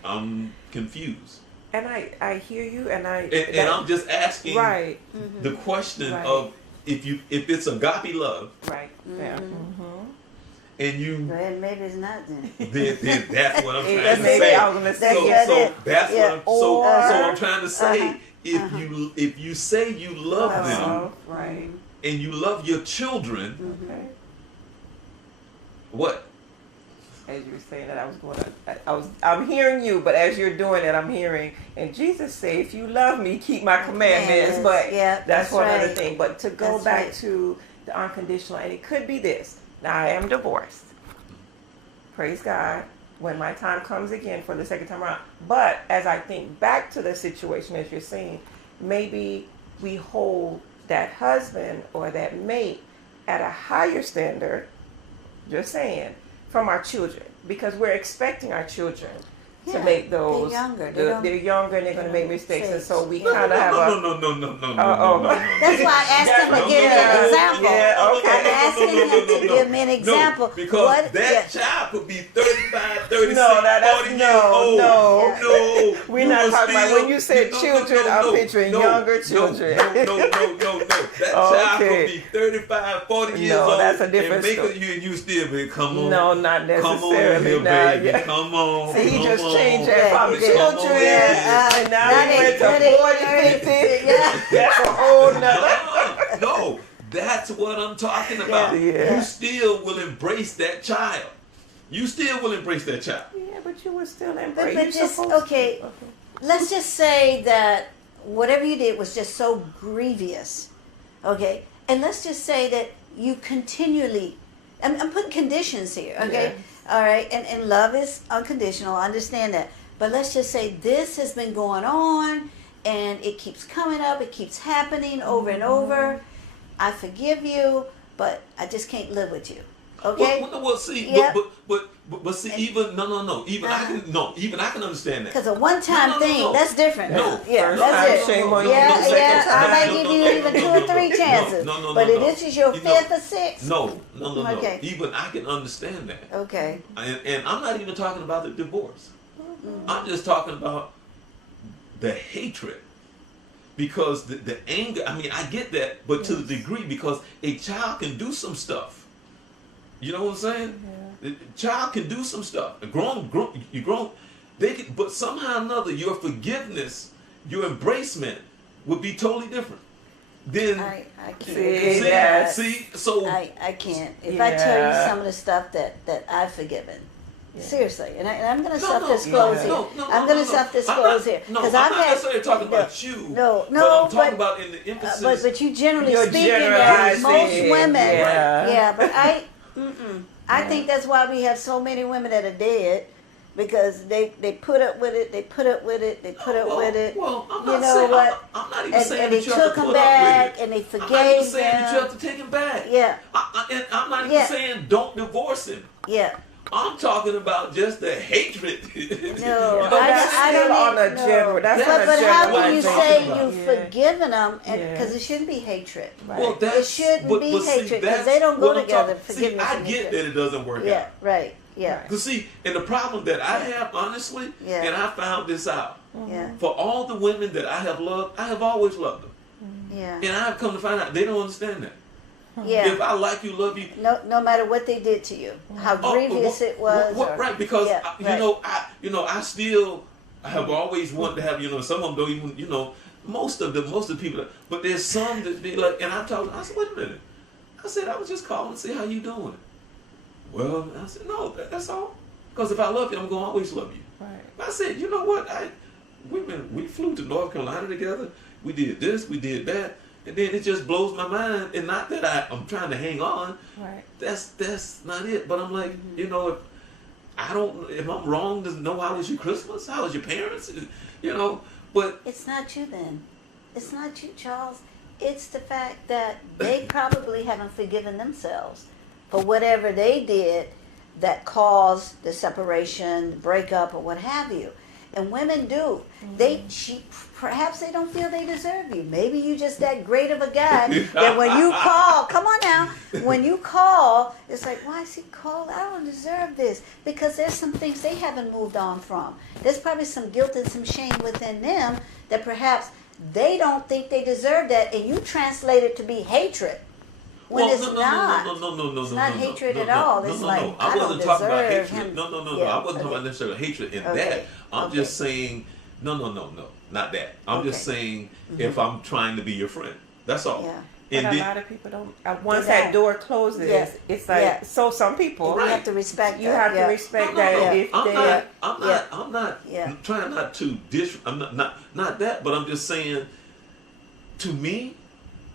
I'm confused, And I hear you, and and I'm just asking right, the question Right. of if it's agape love, right, yeah. and you, Well, maybe it's not then. then that's what I'm trying That's to maybe say. I was gonna say. So, Yeah, so yeah. that's Yeah. what I'm, so Or- I'm trying to say. If you say you love them Oh, right. and you love your children, Okay. what? As you were saying that, I'm hearing you, but as you're doing it, I'm hearing, and Jesus said, if you love me, keep my commandments. But Yeah, that's that's one other right. thing. But to go That's back right. to the unconditional, and it could be this. Now, I am divorced. Praise God. When my time comes again for the second time around. But as I think back to the situation, as you're saying, maybe we hold that husband or that mate at a higher standard, just saying, from our children, because we're expecting our children to Yeah, make those. they're younger. They're younger and they're going to make mistakes, and so we Yeah. kind of have a. No. That's why I asked him to give me an example. Yeah, okay. I'm asking him to give me an example. No, because What- that yeah. child could be 35, 36, No, that's 40 years no, old. no. No. We're You not will talking about- still- when you said children, I'm picturing younger children. No. That child Okay. could be 35, 40 years No, old. that's a different and make story. you still be, come on. No, not Come on necessarily. here, Nah, baby. yeah. Come on. See, he come just on. changed that Yeah, from he did. children, and now we went to 40, 50. Yeah. That's a whole nother. No, that's what I'm talking about. Yeah. You still will embrace that child. You still will embrace that child. Yeah, but you were still But embracing. just, okay, let's just say that whatever you did was just so grievous. Okay? And let's just say that you continually, I'm putting conditions here, okay? All right? And love is unconditional, I understand that. But let's just say this has been going on and it keeps coming up, it keeps happening over and over. I forgive you, but I just can't live with you. Okay? Well, see, Yeah. but see, even no, even I can understand that. Because a one-time No. thing, that's different. No. Yeah, First that's time, it. shame on you. Yeah, Second yeah. time. I might No, give you even 2 or 3 chances. No, but no. this is your You know, 5th or 6th. No. Okay. Even I can understand that. Okay. And I'm not even talking about the divorce. I'm just talking about the hatred. Because the anger, I mean, I get that, but to the degree, because a child can do some stuff. You know what I'm saying? The child can do some stuff. You grown, they can, but somehow or another, your forgiveness, your embracement would be totally different. Then, I can't See, agree with yes. that. see, so I can't. If I tell you Yeah. some of the stuff that I've forgiven, seriously, and I'm going to No, self-disclose here. I'm going to self-disclose here. No, I'm Because not I've had. necessarily talking about you. No, but I'm talking but- about in the emphasis. But you generally You're speaking that generalizing, most women, yeah. but I think that's why we have so many women that are dead, because they put up with it, they put up with it, they put up with it. Well, I'm You not know saying, what? I'm not even And saying they that you have took to them put back, up with it. and they I'm not even forgave saying that you them. have to take him back. Yeah, And I'm not even Yeah. saying don't divorce him. yeah. I'm talking about just the hatred. No, You know But what I'm that's saying? still on a no. general. That's But- on a But how can you generalization. say about. you've forgiven them? Yeah. Because it shouldn't be hatred. Right. Well, that's, It shouldn't but, be but see, hatred, 'cause that's they don't go what I'm together, talking- forgiveness See, I and get hatred. that it doesn't work Yeah, out. right. Yeah, Right. Because see, and the problem that I have, honestly, Yeah. and I found this out, yeah, for all the women that I have loved, I have always loved them. yeah. And I have come to find out they don't understand that. Yeah. If I like you, love you, No matter what they did to you, how grievous it was. or- right? Because Yeah, I still have always wanted to have, some of them don't even, most of the people, but there's some that be like, and I said, wait a minute, I said I was just calling to see how you doing. Well, I said no, that's all. Because if I love you, I'm gonna always love you. Right. I said, you know what? We flew to North Carolina together. We did this, we did that, and then it just blows my mind. And not that I'm trying to hang on. Right. That's not it. But I'm like, if I'm wrong to know how was your Christmas, how was your parents, but It's not you then. It's not you, Charles. It's the fact that they probably haven't forgiven themselves for whatever they did that caused the separation, the breakup, or what have you. And women do. Perhaps they don't feel they deserve you. Maybe you just that great of a guy that when you call, come on now, when you call, it's like, why is he called? I don't deserve this. Because there's some things they haven't moved on from. There's probably some guilt and some shame within them that perhaps they don't think they deserve that, and you translate it to be hatred. When it's not. No. It's not hatred at all. It's like, I wasn't talking about hatred. him. No. Yeah, I wasn't talking okay. about necessarily hatred in Okay. that. I'm Okay. just saying, no, not that. I'm just Okay. saying if I'm trying to be your friend. That's all. Yeah. And But a then, lot of people don't. Once They that don't. door closes, Yeah. it's like Yeah. so. Some people, You have to respect you that. have yeah. to respect no, that. no, If I'm they, not. Yeah. I'm not Yeah. trying not to I'm not that. But I'm just saying. To me,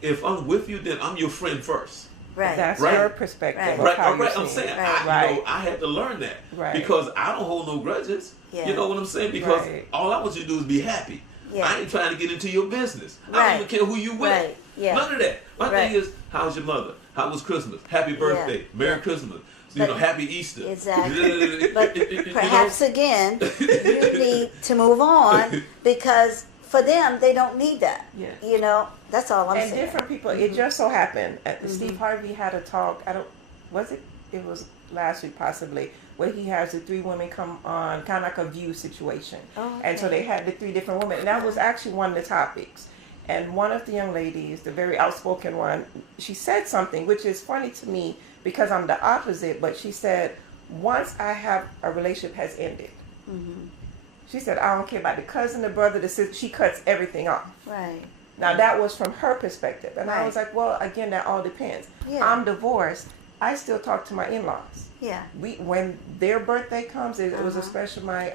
if I'm with you, then I'm your friend first. Right. that's Right. your perspective. Right. Of Right, how all right. you I'm see it. saying, Right. I had to learn that Right. because I don't hold no grudges. Yeah. You know what I'm saying? Because Right. all I want you to do is be happy. Yeah. I ain't trying to get into your business. I Right. don't even care who you with. Right. Yeah. None of that. My Right. thing is, how's your mother? How was Christmas? Happy birthday. Merry Yeah. Christmas. But- Happy Easter. Exactly. But You know? perhaps again, you need to move on because for them, they don't need that. Yes. That's all I'm And saying. different people. It just so happened. Steve Harvey had a talk. It was last week possibly, where he has the 3 women come on, kind of like a View situation. Oh, And so okay. they had the 3 different women, and that was actually one of the topics. And one of the young ladies, the very outspoken one, she said something which is funny to me because I'm the opposite. But she said, once a relationship has ended, she said, I don't care about the cousin, the brother, the sister. She cuts everything off. Right. Now that was from her perspective, and I Right. was like, well, again, that all depends. Yeah. I'm divorced. I still talk to my in-laws. Yeah. When their birthday comes, it was a Uh-huh. special. My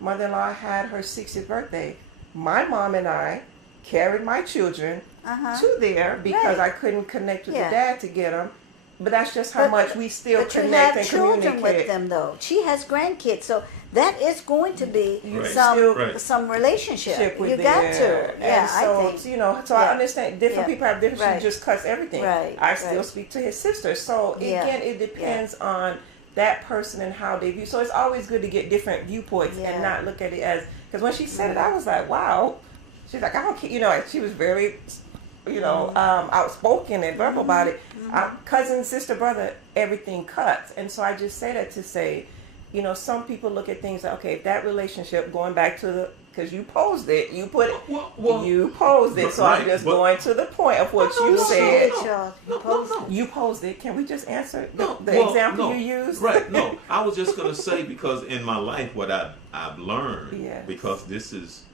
mother-in-law had her 60th birthday. My mom and I carried my children Uh-huh. to there because Right. I couldn't connect with Yeah. the dad to get them. But that's just how But- much we still But you connect have and children communicate. with them, though. She has grandkids, so that is going to be Right. some Right. some relationship. With You got their- to. Yeah, and so, I think. So I Yeah. understand different Yeah. people have different. Right. She just cuts everything. Right. I still Right. speak to his sister. So Yeah. again, it depends on that person and how they view. So it's always good to get different viewpoints Yeah. and not look at it as, because when she said it, I was like, wow. She's like, I don't care. And she was very, outspoken and verbal about it. Cousin, sister, brother, everything cuts. And so I just say that to say, some people look at things like, okay, if that relationship, going back to because you posed it, you put it, Well, you posed it. So I'm right, just but- going to the point of what you no, said. no. You posed it. Can we just answer the Well, example no. you used? Right. No, I was just gonna say because in my life, what I've learned, Yes. because this is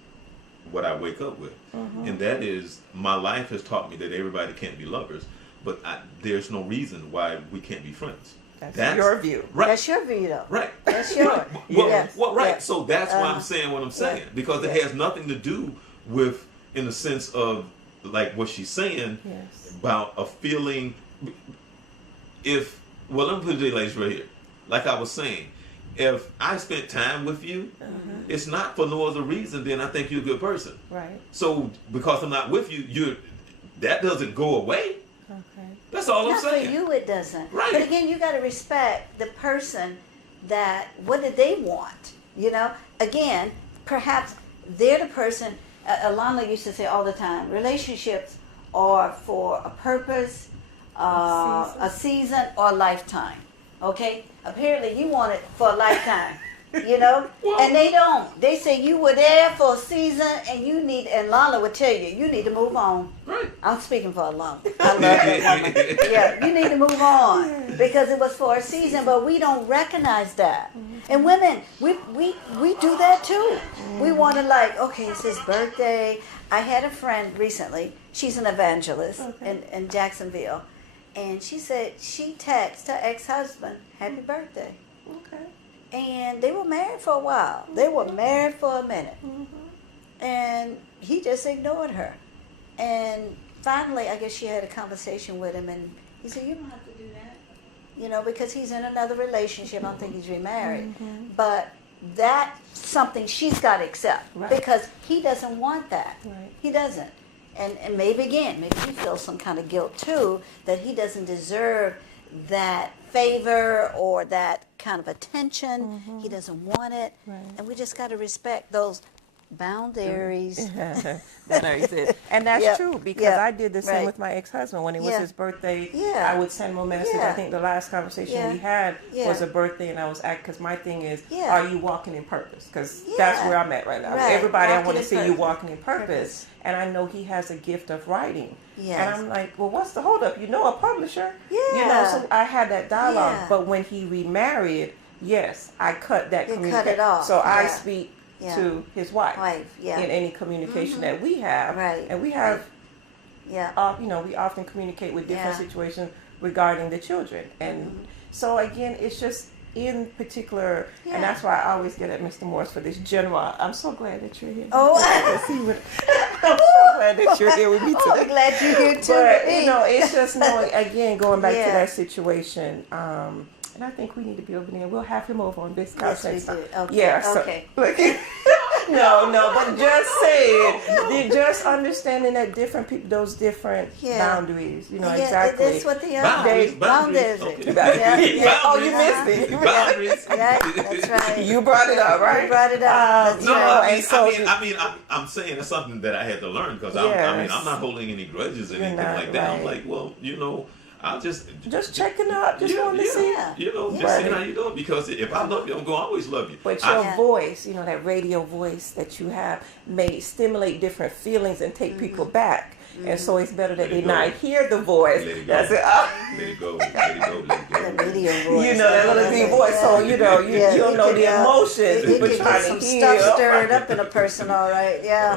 what I wake up with, and that is my life has taught me that everybody can't be lovers, but there's no reason why we can't be friends. That's your view. Right. That's your view, though. Right. That's yours. Right. Well, Yes. right. Yes. So that's why Uh-huh. I'm saying what I'm saying because it Yes. has nothing to do with, in the sense of like what she's saying Yes. about a feeling. Let me put it like this right here. Like I was saying, if I spent time with you, it's not for no other reason than I think you're a good person. Right. So because I'm not with you, that doesn't go away. Okay. That's all I'm Not for saying. you, it doesn't. Right. But again, you got to respect the person that, what did they want? Again, perhaps they're the person, Alana used to say all the time, relationships are for a purpose, a season or a lifetime. Okay? Apparently you want it for a lifetime. you know, Well- and they don't. They say you were there for a season, and Lala would tell you need to move on. Right. I'm speaking for Lala. I love that woman. Yeah, you need to move on because it was for a season, but we don't recognize that. And women, we do that too. We want to like, okay, it's his birthday. I had a friend recently. She's an evangelist in Jacksonville, and she said she texted her ex-husband, "Happy birthday." Okay. And they were married for a while. They were married for a minute. And he just ignored her. And finally, I guess she had a conversation with him, and he said, "You don't have to do that." You know, because he's in another relationship. I don't think he's remarried. But that's something she's got to accept because he doesn't want that. Right. He doesn't. And maybe he feels some kind of guilt too that he doesn't deserve that favor or that kind of attention. He doesn't want it. Right. And we just got to respect those boundaries. That exist. And that's Yeah. true because Yeah. I did the same Right. with my ex-husband. When it was Yeah. his birthday, Yeah. I would send him a message. Yeah. I think the last conversation Yeah. we had Yeah. was a birthday, and I was because my thing is, Yeah. are you walking in purpose? Because that's Yeah. where I'm at right now. Right. Everybody, I Walking want to in see you purpose. walking in purpose. And I know he has a gift of writing. Yes. And I'm like, well, what's the holdup? You know, a publisher. You know, Yeah. so I had that dialogue. Yeah. But when he remarried, yes, I cut that You cut communication. it off. So I Yeah. speak Yeah. to his wife Yeah. in any communication that we have. Right. And we have, Yeah. we often communicate with different Yeah. situations regarding the children. And so again, it's just in particular, Yeah. and that's why I always get at Mr. Morris for this general. I'm so glad that you're here. Oh. I'm so glad that you're here with me Oh, I'm today. glad you're here too. But it's just knowing again, going back Yeah. to that situation. And I think we need to be over there. We'll have him over on this couch Yes, we next time. do. Okay. Yeah. So, Okay. no, but just saying, just understanding that different people, those different Yeah. boundaries. You know Yeah, exactly. that's what they are. Boundaries. Boundaries. Okay. Yeah, yeah. Oh, you missed it. Boundaries. Yeah, that's right. You brought it up, right? You brought it up. That's No, right. and so- I'm saying it's something that I had to learn because Yes. I'm not holding any grudges or You're anything not, like that. I'm right. like, well, I'll just checking up, just wanted to see. just Right. seeing how you doing because if I love you, I'm gonna always love you. But I- your Yeah. voice, that radio voice that you have may stimulate different feelings and take people back. And so it's better that Let they it go. not hear the voice. Let it go. That's it. Let it go, let it go, let it The go. radio voice. That little deep voice. So, you Yeah, don't it know could, the emotions, It but could trying get to some heal. stuff stirred up in a person, all right. Yeah.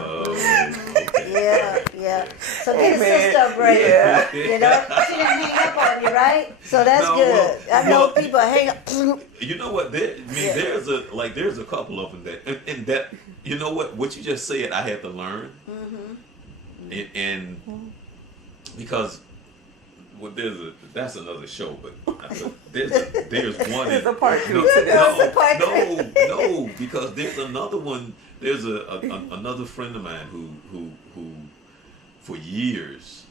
Yeah. So get a Amen. sister a break. Yeah. You know, she didn't hang up on you, right? So that's No, good. I know well- people hang up. You know what? Yeah. There's a couple of them and that you know what you just said I had to learn, and because that's another show, but there's one. There's a part two no, to this. no, because there's another one. There's another friend of mine who for years,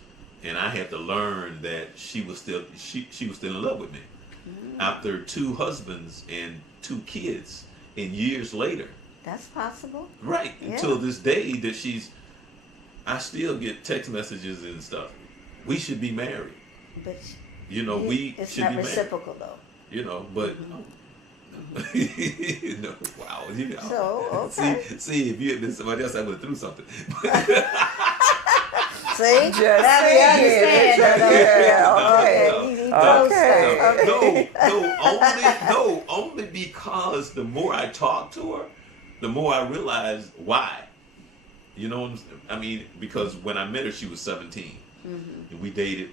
and I had to learn that she was still in love with me after 2 husbands and 2 kids, and years later. That's possible. Right. Yeah. Until this day that I still get text messages and stuff. We should be married. But We it's should not be married. reciprocal, though. But no, wow. So, okay. See, if you had been somebody else, I would have threw something. See? Just Now we saying. understand. Yeah, okay. Okay. He knows Okay. stuff. Okay. Only because the more I talk to her, the more I realize why. Because when I met her, she was 17, and we dated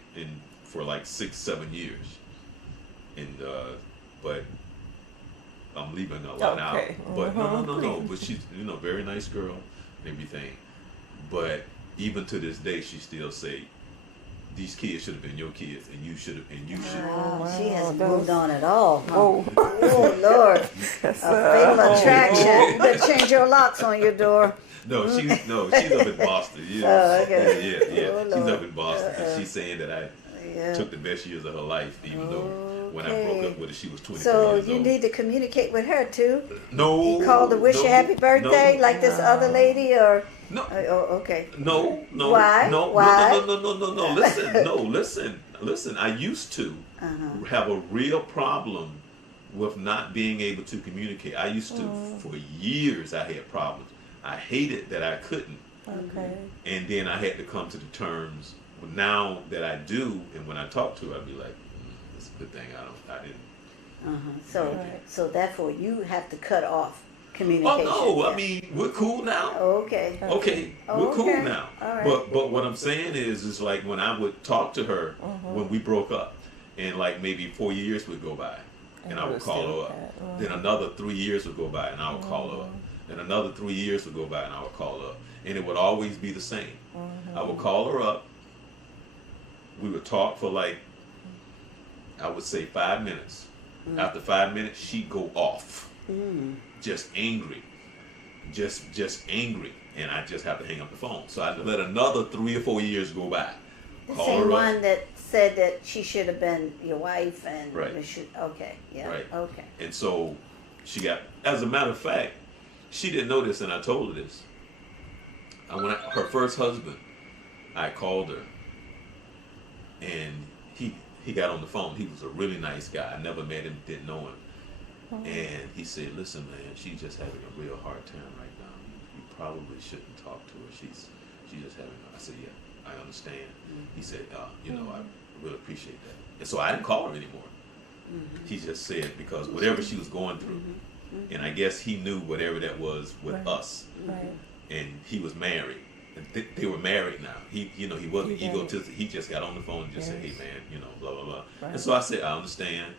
for like 6-7 years, and but I'm leaving a lot out. Okay. But no. But she's very nice girl and everything. But even to this day, she still say, these kids should have been your kids, and you should. Wow, she hasn't moved on at all. Huh? Oh, Oh, Lord. A fatal attraction. You better change your locks on your door. No, she's up in Boston. Yeah. Oh, okay. Yeah. Oh, She's Lord. up in Boston, and she's saying that I Yeah. took the best years of her life, even though when I broke Okay. up with her, she was 24 So years you old. need to communicate with her too. No. You called to wish you happy birthday, like this other lady, or No. oh, okay. No. Why? No. Why? No. Listen. I used to have a real problem with not being able to communicate. I used to, for years, I had problems. I hated that I couldn't. Okay. And then I had to come to the terms. Now that I do, and when I talk to her, I'd be like, it's a good thing I didn't. So therefore, you have to cut off Oh communication. no, Yeah. I mean, we're cool now. Okay. Okay, we're Okay. cool now. All right. But what I'm saying is like when I would talk to her when we broke up, and like maybe 4 years would go by, and I would call her up. Then another 3 years would go by, and I would call her up. Then another 3 years would go by, and I would call her up. And it would always be the same. I would call her up. We would talk for like, I would say 5 minutes. After 5 minutes, she'd go off. Just angry. Just angry. And I just have to hang up the phone. So I let another 3 or 4 years go by. The Call same her up. one that said that she should have been your wife and Right. you should. Okay. Yeah. Right. Okay. And so she got, as a matter of fact, she didn't know this, and I told her this. Her first husband, I called her, and he got on the phone. He was a really nice guy. I never met him, didn't know him. And he said, listen, man, she's just having a real hard time right now. You probably shouldn't talk to her. She's just having, I said, yeah, I understand. He said, I really appreciate that. And so I didn't call her anymore. He just said, because whatever she was going through, and I guess he knew whatever that was with us. Right. And he was married. And they were married now. He wasn't egotistic. He just got on the phone and just said, hey man, blah, blah, blah. Right. And so I said, I understand.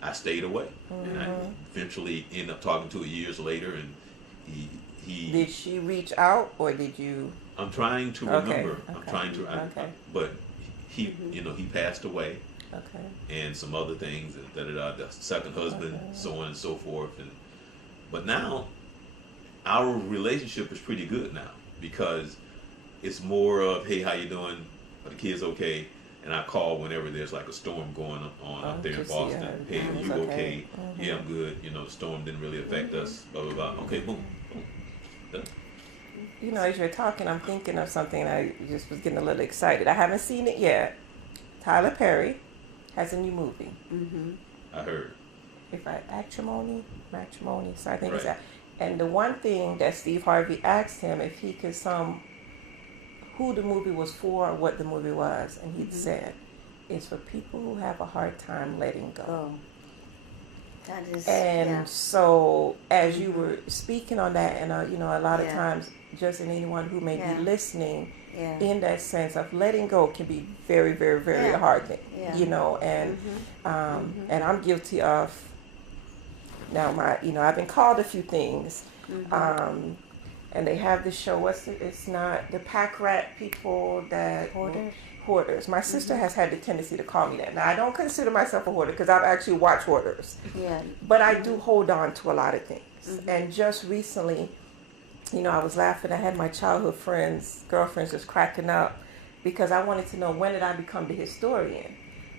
I stayed away. And I eventually ended up talking to her years later, and he Did she reach out, or did you? I'm trying to remember. I'm trying to, Okay. but he he passed away, Okay. and some other things, and the second husband, so on and so forth. But now, our relationship is pretty good now, because it's more of, hey, how you doing? Are the kids okay? And I call whenever there's like a storm going on up there in to see Boston. her. Hey, are you Okay. okay? Yeah, I'm good. The storm didn't really affect us. Blah, blah, blah. Okay, boom. Done. As you're talking, I'm thinking of something. I just was getting a little excited. I haven't seen it yet. Tyler Perry has a new movie. I heard. Matrimony. So I think it's Right. that. And the one thing that Steve Harvey asked him if he could who the movie was for, what the movie was, and he said, it's for people who have a hard time letting go. Oh. That is. And yeah. so, as you were speaking on that, and a lot of Yeah. times, just in anyone who may Yeah. be listening, Yeah. in that sense of letting go can be very, very, very Yeah. hard thing, Yeah. and I'm guilty of. Now, I've been called a few things, and they have this show. It's not the pack rat people that hoarders. My sister has had the tendency to call me that. Now, I don't consider myself a hoarder because I've actually watched hoarders. Yeah. But I do hold on to a lot of things. And just recently, I was laughing. I had my childhood girlfriends just cracking up because I wanted to know, when did I become the historian?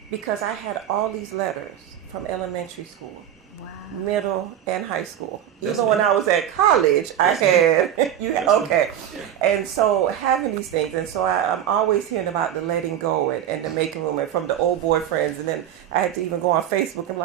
Because I had all these letters from elementary school, Wow. middle, and high school. That's Even when me. I was at college, I had, okay. And so having these things, and so I'm always hearing about the letting go and the making room, and from the old boyfriends, and then I had to even go on Facebook and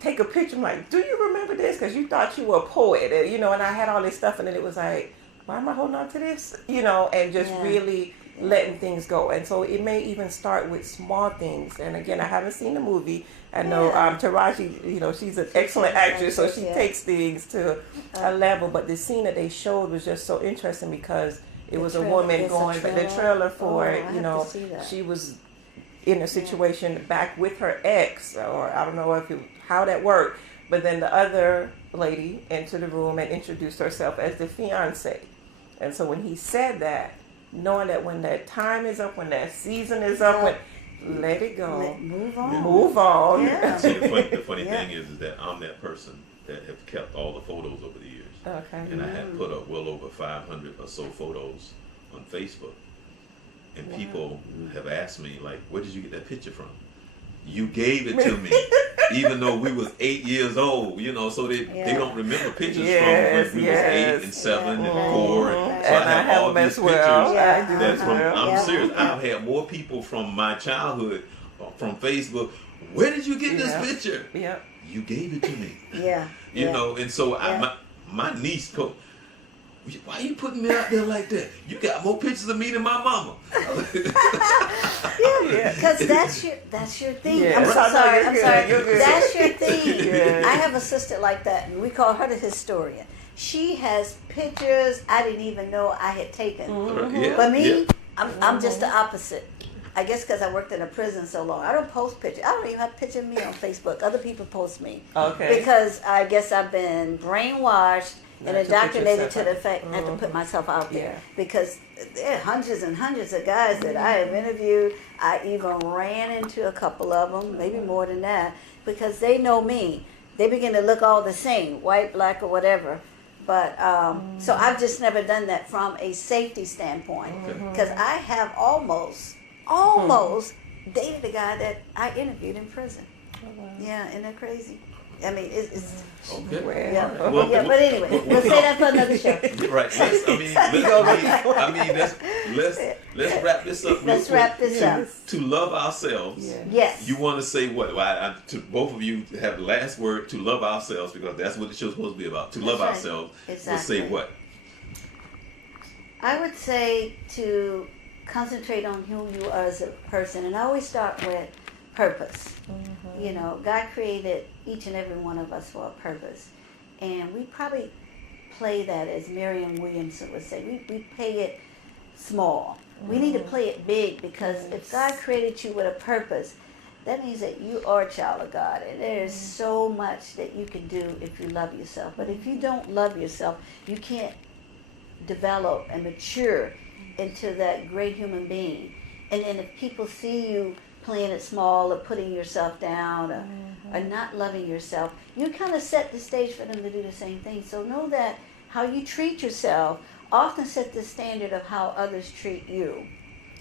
take a picture. I'm like, do you remember this? Because you thought you were a poet, and I had all this stuff, and then it was like, why am I holding on to this? And just really letting things go. And so it may even start with small things. And again, I haven't seen the movie. I know Taraji, she's an excellent actress, so she takes things to a level. But the scene that they showed was just so interesting because it was a woman going, but the trailer for it, she was in a situation back with her ex, or I don't know how that worked. But then the other lady entered the room and introduced herself as the fiance. And so when he said that, knowing that when that time is up, when that season is up, let it go. Move on. Move on. Yeah. See, the funny thing is that I'm that person that have kept all the photos over the years. Okay. And I had put up well over 500 or so photos on Facebook. And people have asked me, like, where did you get that picture from? You gave it to me, even though we was 8 years old, so they don't remember pictures from when we was 8 and 7 and 4. And so I have all these pictures. That's from, I'm serious. I've had more people from my childhood from Facebook. Where did you get this picture? Yeah. you gave it to me. Yeah. You yeah. know, and so Yeah. my niece told, why you putting me out there like that? You got more pictures of me than my mama. Yeah, because that's your thing. Yeah. I'm so Right. sorry. No, I'm you're sorry. good. You're good. That's your thing. Yeah. I have a sister like that, and we call her the historian. She has pictures I didn't even know I had taken. Yeah, But me, yeah. I'm just the opposite. I guess because I worked in a prison so long, I don't post pictures. I don't even have a picture of me on Facebook. Other people post me. Okay. Because I guess I've been brainwashed and Not to put indoctrinated to yourself the out. fact not to put myself out there. Yeah. Because there are hundreds and hundreds of guys that I have interviewed. I even ran into a couple of them, maybe more than that, because they know me. They begin to look all the same, white, black, or whatever. But so I've just never done that from a safety standpoint, because I have almost dated a guy that I interviewed in prison. Yeah, isn't that crazy? I mean, it's Okay. Well, yeah, Well, yeah. But anyway, we'll say that for another show. Right. Let's wrap this up. Let's real wrap quick. this up. To love ourselves. Yeah. Yes. You want to say what? Well, to both of you have the last word. To love ourselves, because that's what the show's supposed to be about. To love right. ourselves. Exactly. We'll say what? I would say to concentrate on who you are as a person, and I always start with purpose. You know, God created each and every one of us for a purpose, and we probably play that, as Marianne Williamson would say, we play it small. We need to play it big, because if God created you with a purpose, that means that you are a child of God, and there's so much that you can do if you love yourself. But if you don't love yourself, you can't develop and mature into that great human being. And then if people see you playing it small or putting yourself down or not loving yourself, you kind of set the stage for them to do the same thing. So know that how you treat yourself often set the standard of how others treat you,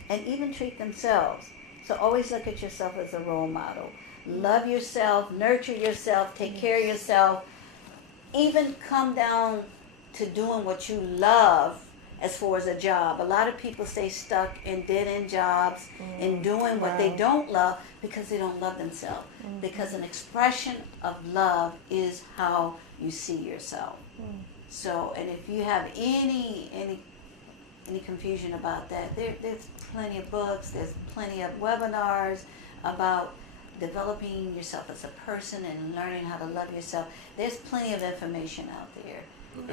and even treat themselves. So always look at yourself as a role model. Love yourself, nurture yourself, take care of yourself. Even come down to doing what you love as far as a job. A lot of people stay stuck in dead-end jobs and doing what they don't love because they don't love themselves. Because an expression of love is how you see yourself. So, and if you have any confusion about that, there's plenty of books, there's plenty of webinars about developing yourself as a person and learning how to love yourself. There's plenty of information out there.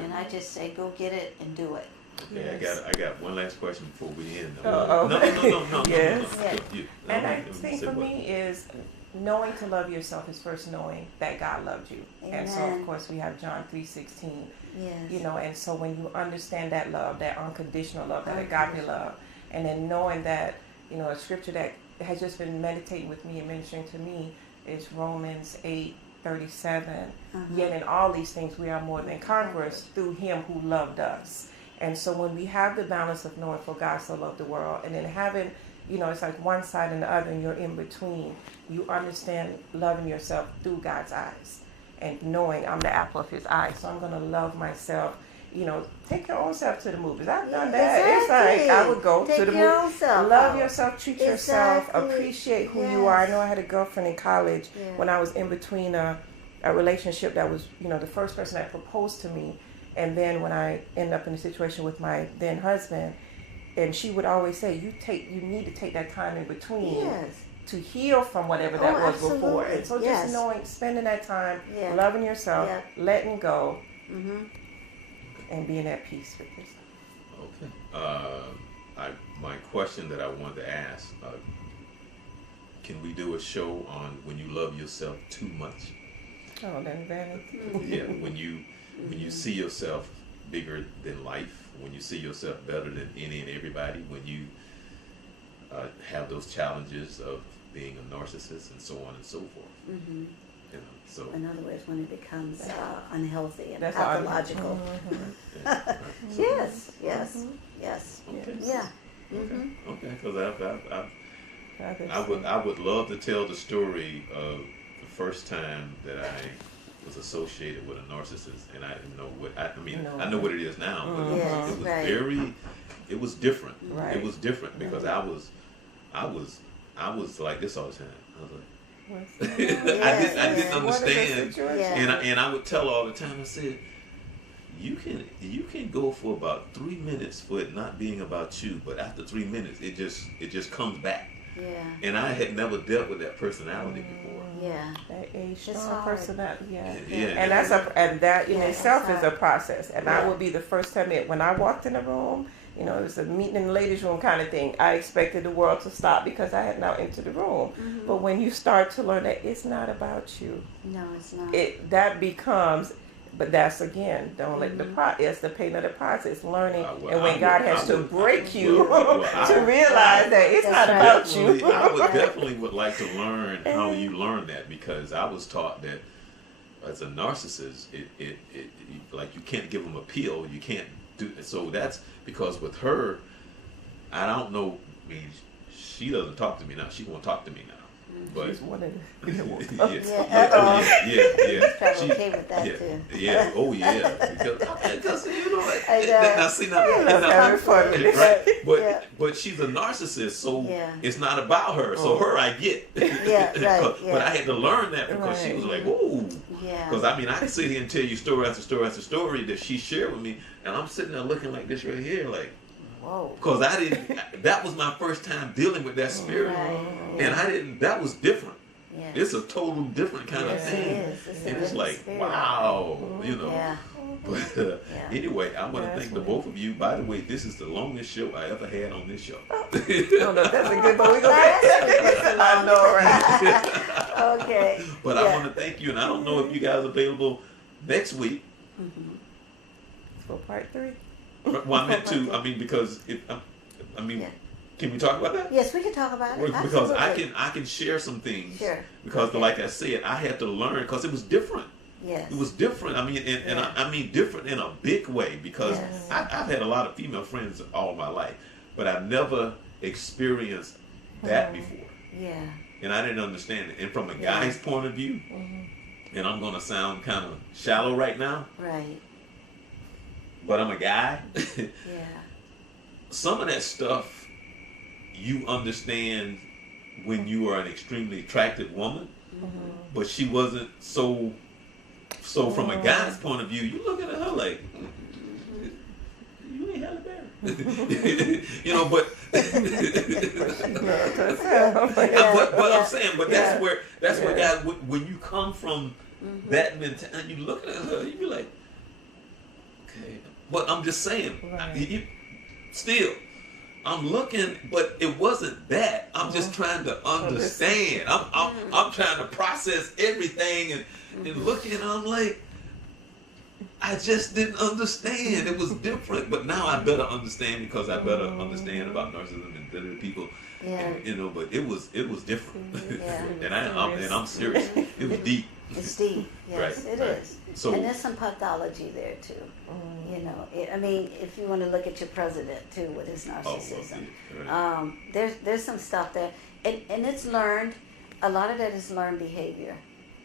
And I just say, go get it and do it. Okay, Yes. I got one last question before we end. Uh-oh. No. Yes. You. And I No, think say for what? me is knowing to love yourself is first knowing that God loved you. And so Amen. of course we have John 3:16. Yes. You know, and so when you understand that love, that unconditional love, that agape love, and then knowing that, you know, a scripture that has just been meditating with me and ministering to me is Romans 8:37. Yet in all these things we are more than conquerors through him who loved us. And so when we have the balance of knowing for God so loved the world, and then having, you know, it's like one side and the other and you're in between, you understand loving yourself through God's eyes and knowing I'm the apple of his eye. So I'm going to love myself. You know, take your own self to the movies. I've done that. Exactly. It's like I would go Take to the your movie. own self Love out. yourself, treat yourself, Exactly. appreciate who you are. I Yes. know I had a girlfriend in college Yeah. when I was in between a relationship that was, you know, the first person that proposed to me. And then when I ended up in a situation with my then husband, and she would always say, you need to take that time in between Yes. to heal from whatever that Oh, was before. absolutely. And so Yes. just knowing, spending that time, Yeah. loving yourself, Yeah. letting go, Mm-hmm. and being at peace with yourself. Okay. My question that I wanted to ask, can we do a show on when you love yourself too much? Oh, then vanity. Yeah, when you see yourself bigger than life, when you see yourself better than any and everybody, when you have those challenges of being a narcissist and so on and so forth. Mm-hmm. You know, so In other words, when it becomes unhealthy and That's pathological. yeah, right. Yes, yes, yes. Okay. Yeah. Mm-hmm. Okay, because I would love to tell the story of the first time that I was associated with a narcissist, and I didn't know what I mean. No. I know what it is now, but Yes, it was right. it was different. Right. It was different because I was like this all the time. I was like, What's I didn't What is the understand, situation? Yeah. and I would tell all the time. I said, you can go for about 3 minutes for it not being about you, but after 3 minutes, it just comes back. Yeah. And I had never dealt with that personality before. Yeah. That a It's strong hard. personality, yeah. Yeah. And that in Yeah, itself it's is a hard. process. And Yeah. I would be the first to admit, when I walked in a room, you know, it was a meeting in the ladies' room kind of thing. I expected the world to stop because I had now entered the room. Mm-hmm. But when you start to learn that it's not about you, No, it's not. that becomes. But that's again, don't let Mm-hmm. it's the pain of the process, learning, Well, and when God has to break you I to would- realize that it's That's not right. about you. Definitely, I would definitely would like to learn how you learn that, because I was taught that as a narcissist, it like you can't give them a pill, you can't do. So that's because with her, I don't know. I mean, she doesn't talk to me now. She won't talk to me now. But She's one of the yeah, Yeah. Probably She- okay with that yeah, too. yeah, oh yeah, because you know, like, I know. now see now, That's now- having fun with it. right, but Yeah. but she's a narcissist, so Yeah. it's not about her. So her, I get. Yeah, right, yeah. But I had to learn that because she Right. was like, ooh. Yeah. Because I mean, I can sit here and tell you story after story after story that she shared with me, and I'm sitting there looking like this right here, like, Whoa. because I didn't. That was my first time dealing with that spirit, Right. and I didn't. That was different. Yeah. It's a total different kind of Yes, it thing, is. It's a and it's different like, spirit. wow, you know. Yeah. But Yeah. anyway, I want to That's thank the what- both of you. By the way, this is the longest show I ever had on this show. No, that's a good, but we go Last back. week was the I know, right? Okay. But Yeah. I want to thank you, and I don't know if you guys are available next week. For part 3. Well, I meant to. I mean, because I mean, Yeah. can we talk about that? Yes, we can talk about it. Because Absolutely. I can share some things. Sure. Because Okay. like I said, I had to learn because it was different. Yes. It was different. I mean, and Yeah. I mean different in a big way, because Yes. I've had a lot of female friends all my life, but I've never experienced that before, Yeah. and I didn't understand it. And from a Yeah. guy's point of view, and I'm gonna sound kind of shallow right now, Right. but I'm a guy. Yeah. Some of that stuff you understand when you are an extremely attractive woman, but she wasn't so. So from a guy's point of view, you looking at her like, you ain't Halle Berry. You know, but but I'm saying, but that's where guys, when you come from that mentality, you look at her, you be like, okay. But I'm just saying, Right. still, I'm looking, but it wasn't that. I'm just trying to understand. I'm trying to process everything and looking, and I'm like, I just didn't understand. It was different, but now I better understand because I better understand about narcissism and different people. Yeah. You know, but it was different, Yeah. and I'm serious. It was deep. It's deep. Yes, Right, it right. is. So- And there's some pathology there too. You know, I mean, if you want to look at your president too with his narcissism, right. there's some stuff there, and it's learned. A lot of that is learned behavior.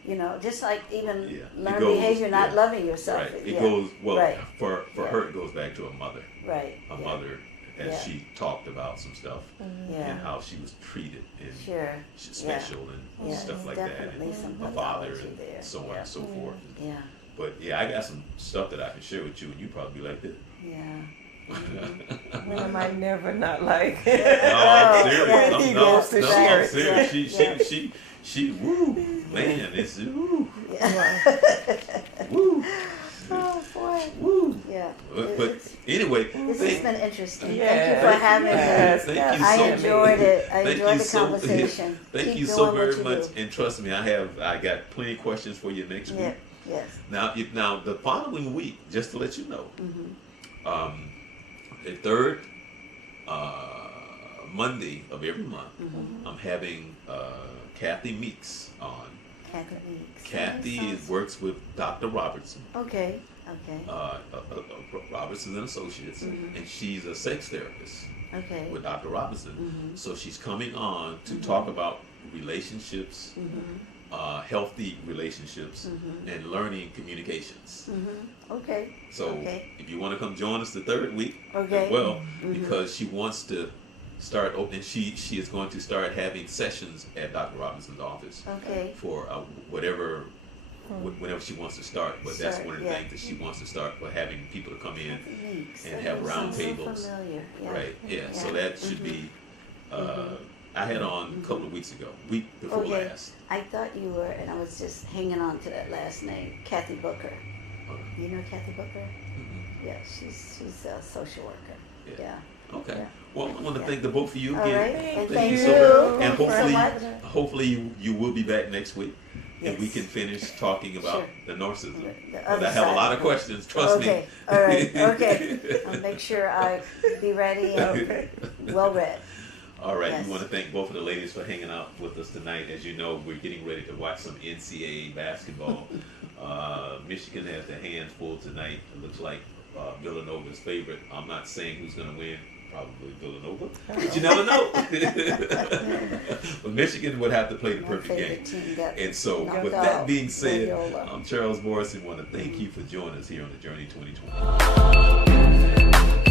You know, just like even Yeah. It learned goes- behavior, not yeah. loving yourself. Right. It Yeah. goes well Right. for Yeah. her. It goes back to a mother. Right. A Yeah. mother, as Yeah. she talked about some stuff Yeah. and how she was treated and Sure. she's special and Yeah. stuff like that, Definitely and some a father pathology and there. so on Yeah. and so forth. Yeah. But yeah, I got some stuff that I can share with you, and you probably be like this. Yeah. When am I never not like? No, I'm serious. yeah. He I'm, goes to no, share I'm it. serious. Yeah. She, woo, man, it's woo, Yeah. woo, Oh boy. woo. Yeah. But anyway, This has thank, been interesting. Yeah. Thank you for having Yes, me. thank you I so enjoyed it. I Thank enjoyed you the so- conversation. thank Keep you doing so what very you much, do. and trust me, I got plenty of questions for you next Yeah. week. Yes. Now the following week, just to let you know, Mm-hmm. the third Monday of every month, Mm-hmm. I'm having Kathy Meeks on. Kathy Weeks. Kathy Sounds- works with Dr. Robertson, Okay. Okay. Robertson and Associates, Mhm. and she's a sex therapist Okay. with Dr. Robinson. Mhm. So she's coming on to talk about relationships, Mhm. healthy relationships, Mhm. and learning communications. Mhm. Okay. So Okay. if you want to come join us the third week Okay. as well, Mhm. because she wants to start opening. She is going to start having sessions at Dr. Robinson's office Okay. for whatever. Whenever she wants to start, but that's Start, one of the yeah. things that she wants to start by having people to come in, Thanks. and That have round sounds so tables. familiar. Yeah. right? Yeah, so Yeah. that should be. I had on a couple of weeks ago, week before Okay. last. I thought you were, and I was just hanging on to that last name, Kathy Booker. You know Kathy Booker? Mhm. Yeah, she's a social worker. Yeah. Yeah. Okay. Yeah. Well, I want to Yeah. thank the both of you All again. right, and Thank thank you you. so much. And Thank you so hopefully, much. you will be back next week, and we Yes. can finish talking about Sure. the narcissism. The But other I have a side. lot of questions. Trust Okay, me. all right, okay. I'll make sure I be ready and well read. All right, Yes. we want to thank both of the ladies for hanging out with us tonight. As you know, we're getting ready to watch some NCAA basketball. Michigan has their hands full tonight. It looks like Villanova's favorite. I'm not saying who's going to win. Probably Villanova, but you never know. But Michigan would have to play the My perfect favorite game. team got And so, knocked with out that being by said, Loyola. I'm Charles Morrison. Want to thank you for joining us here on the Journey 2020.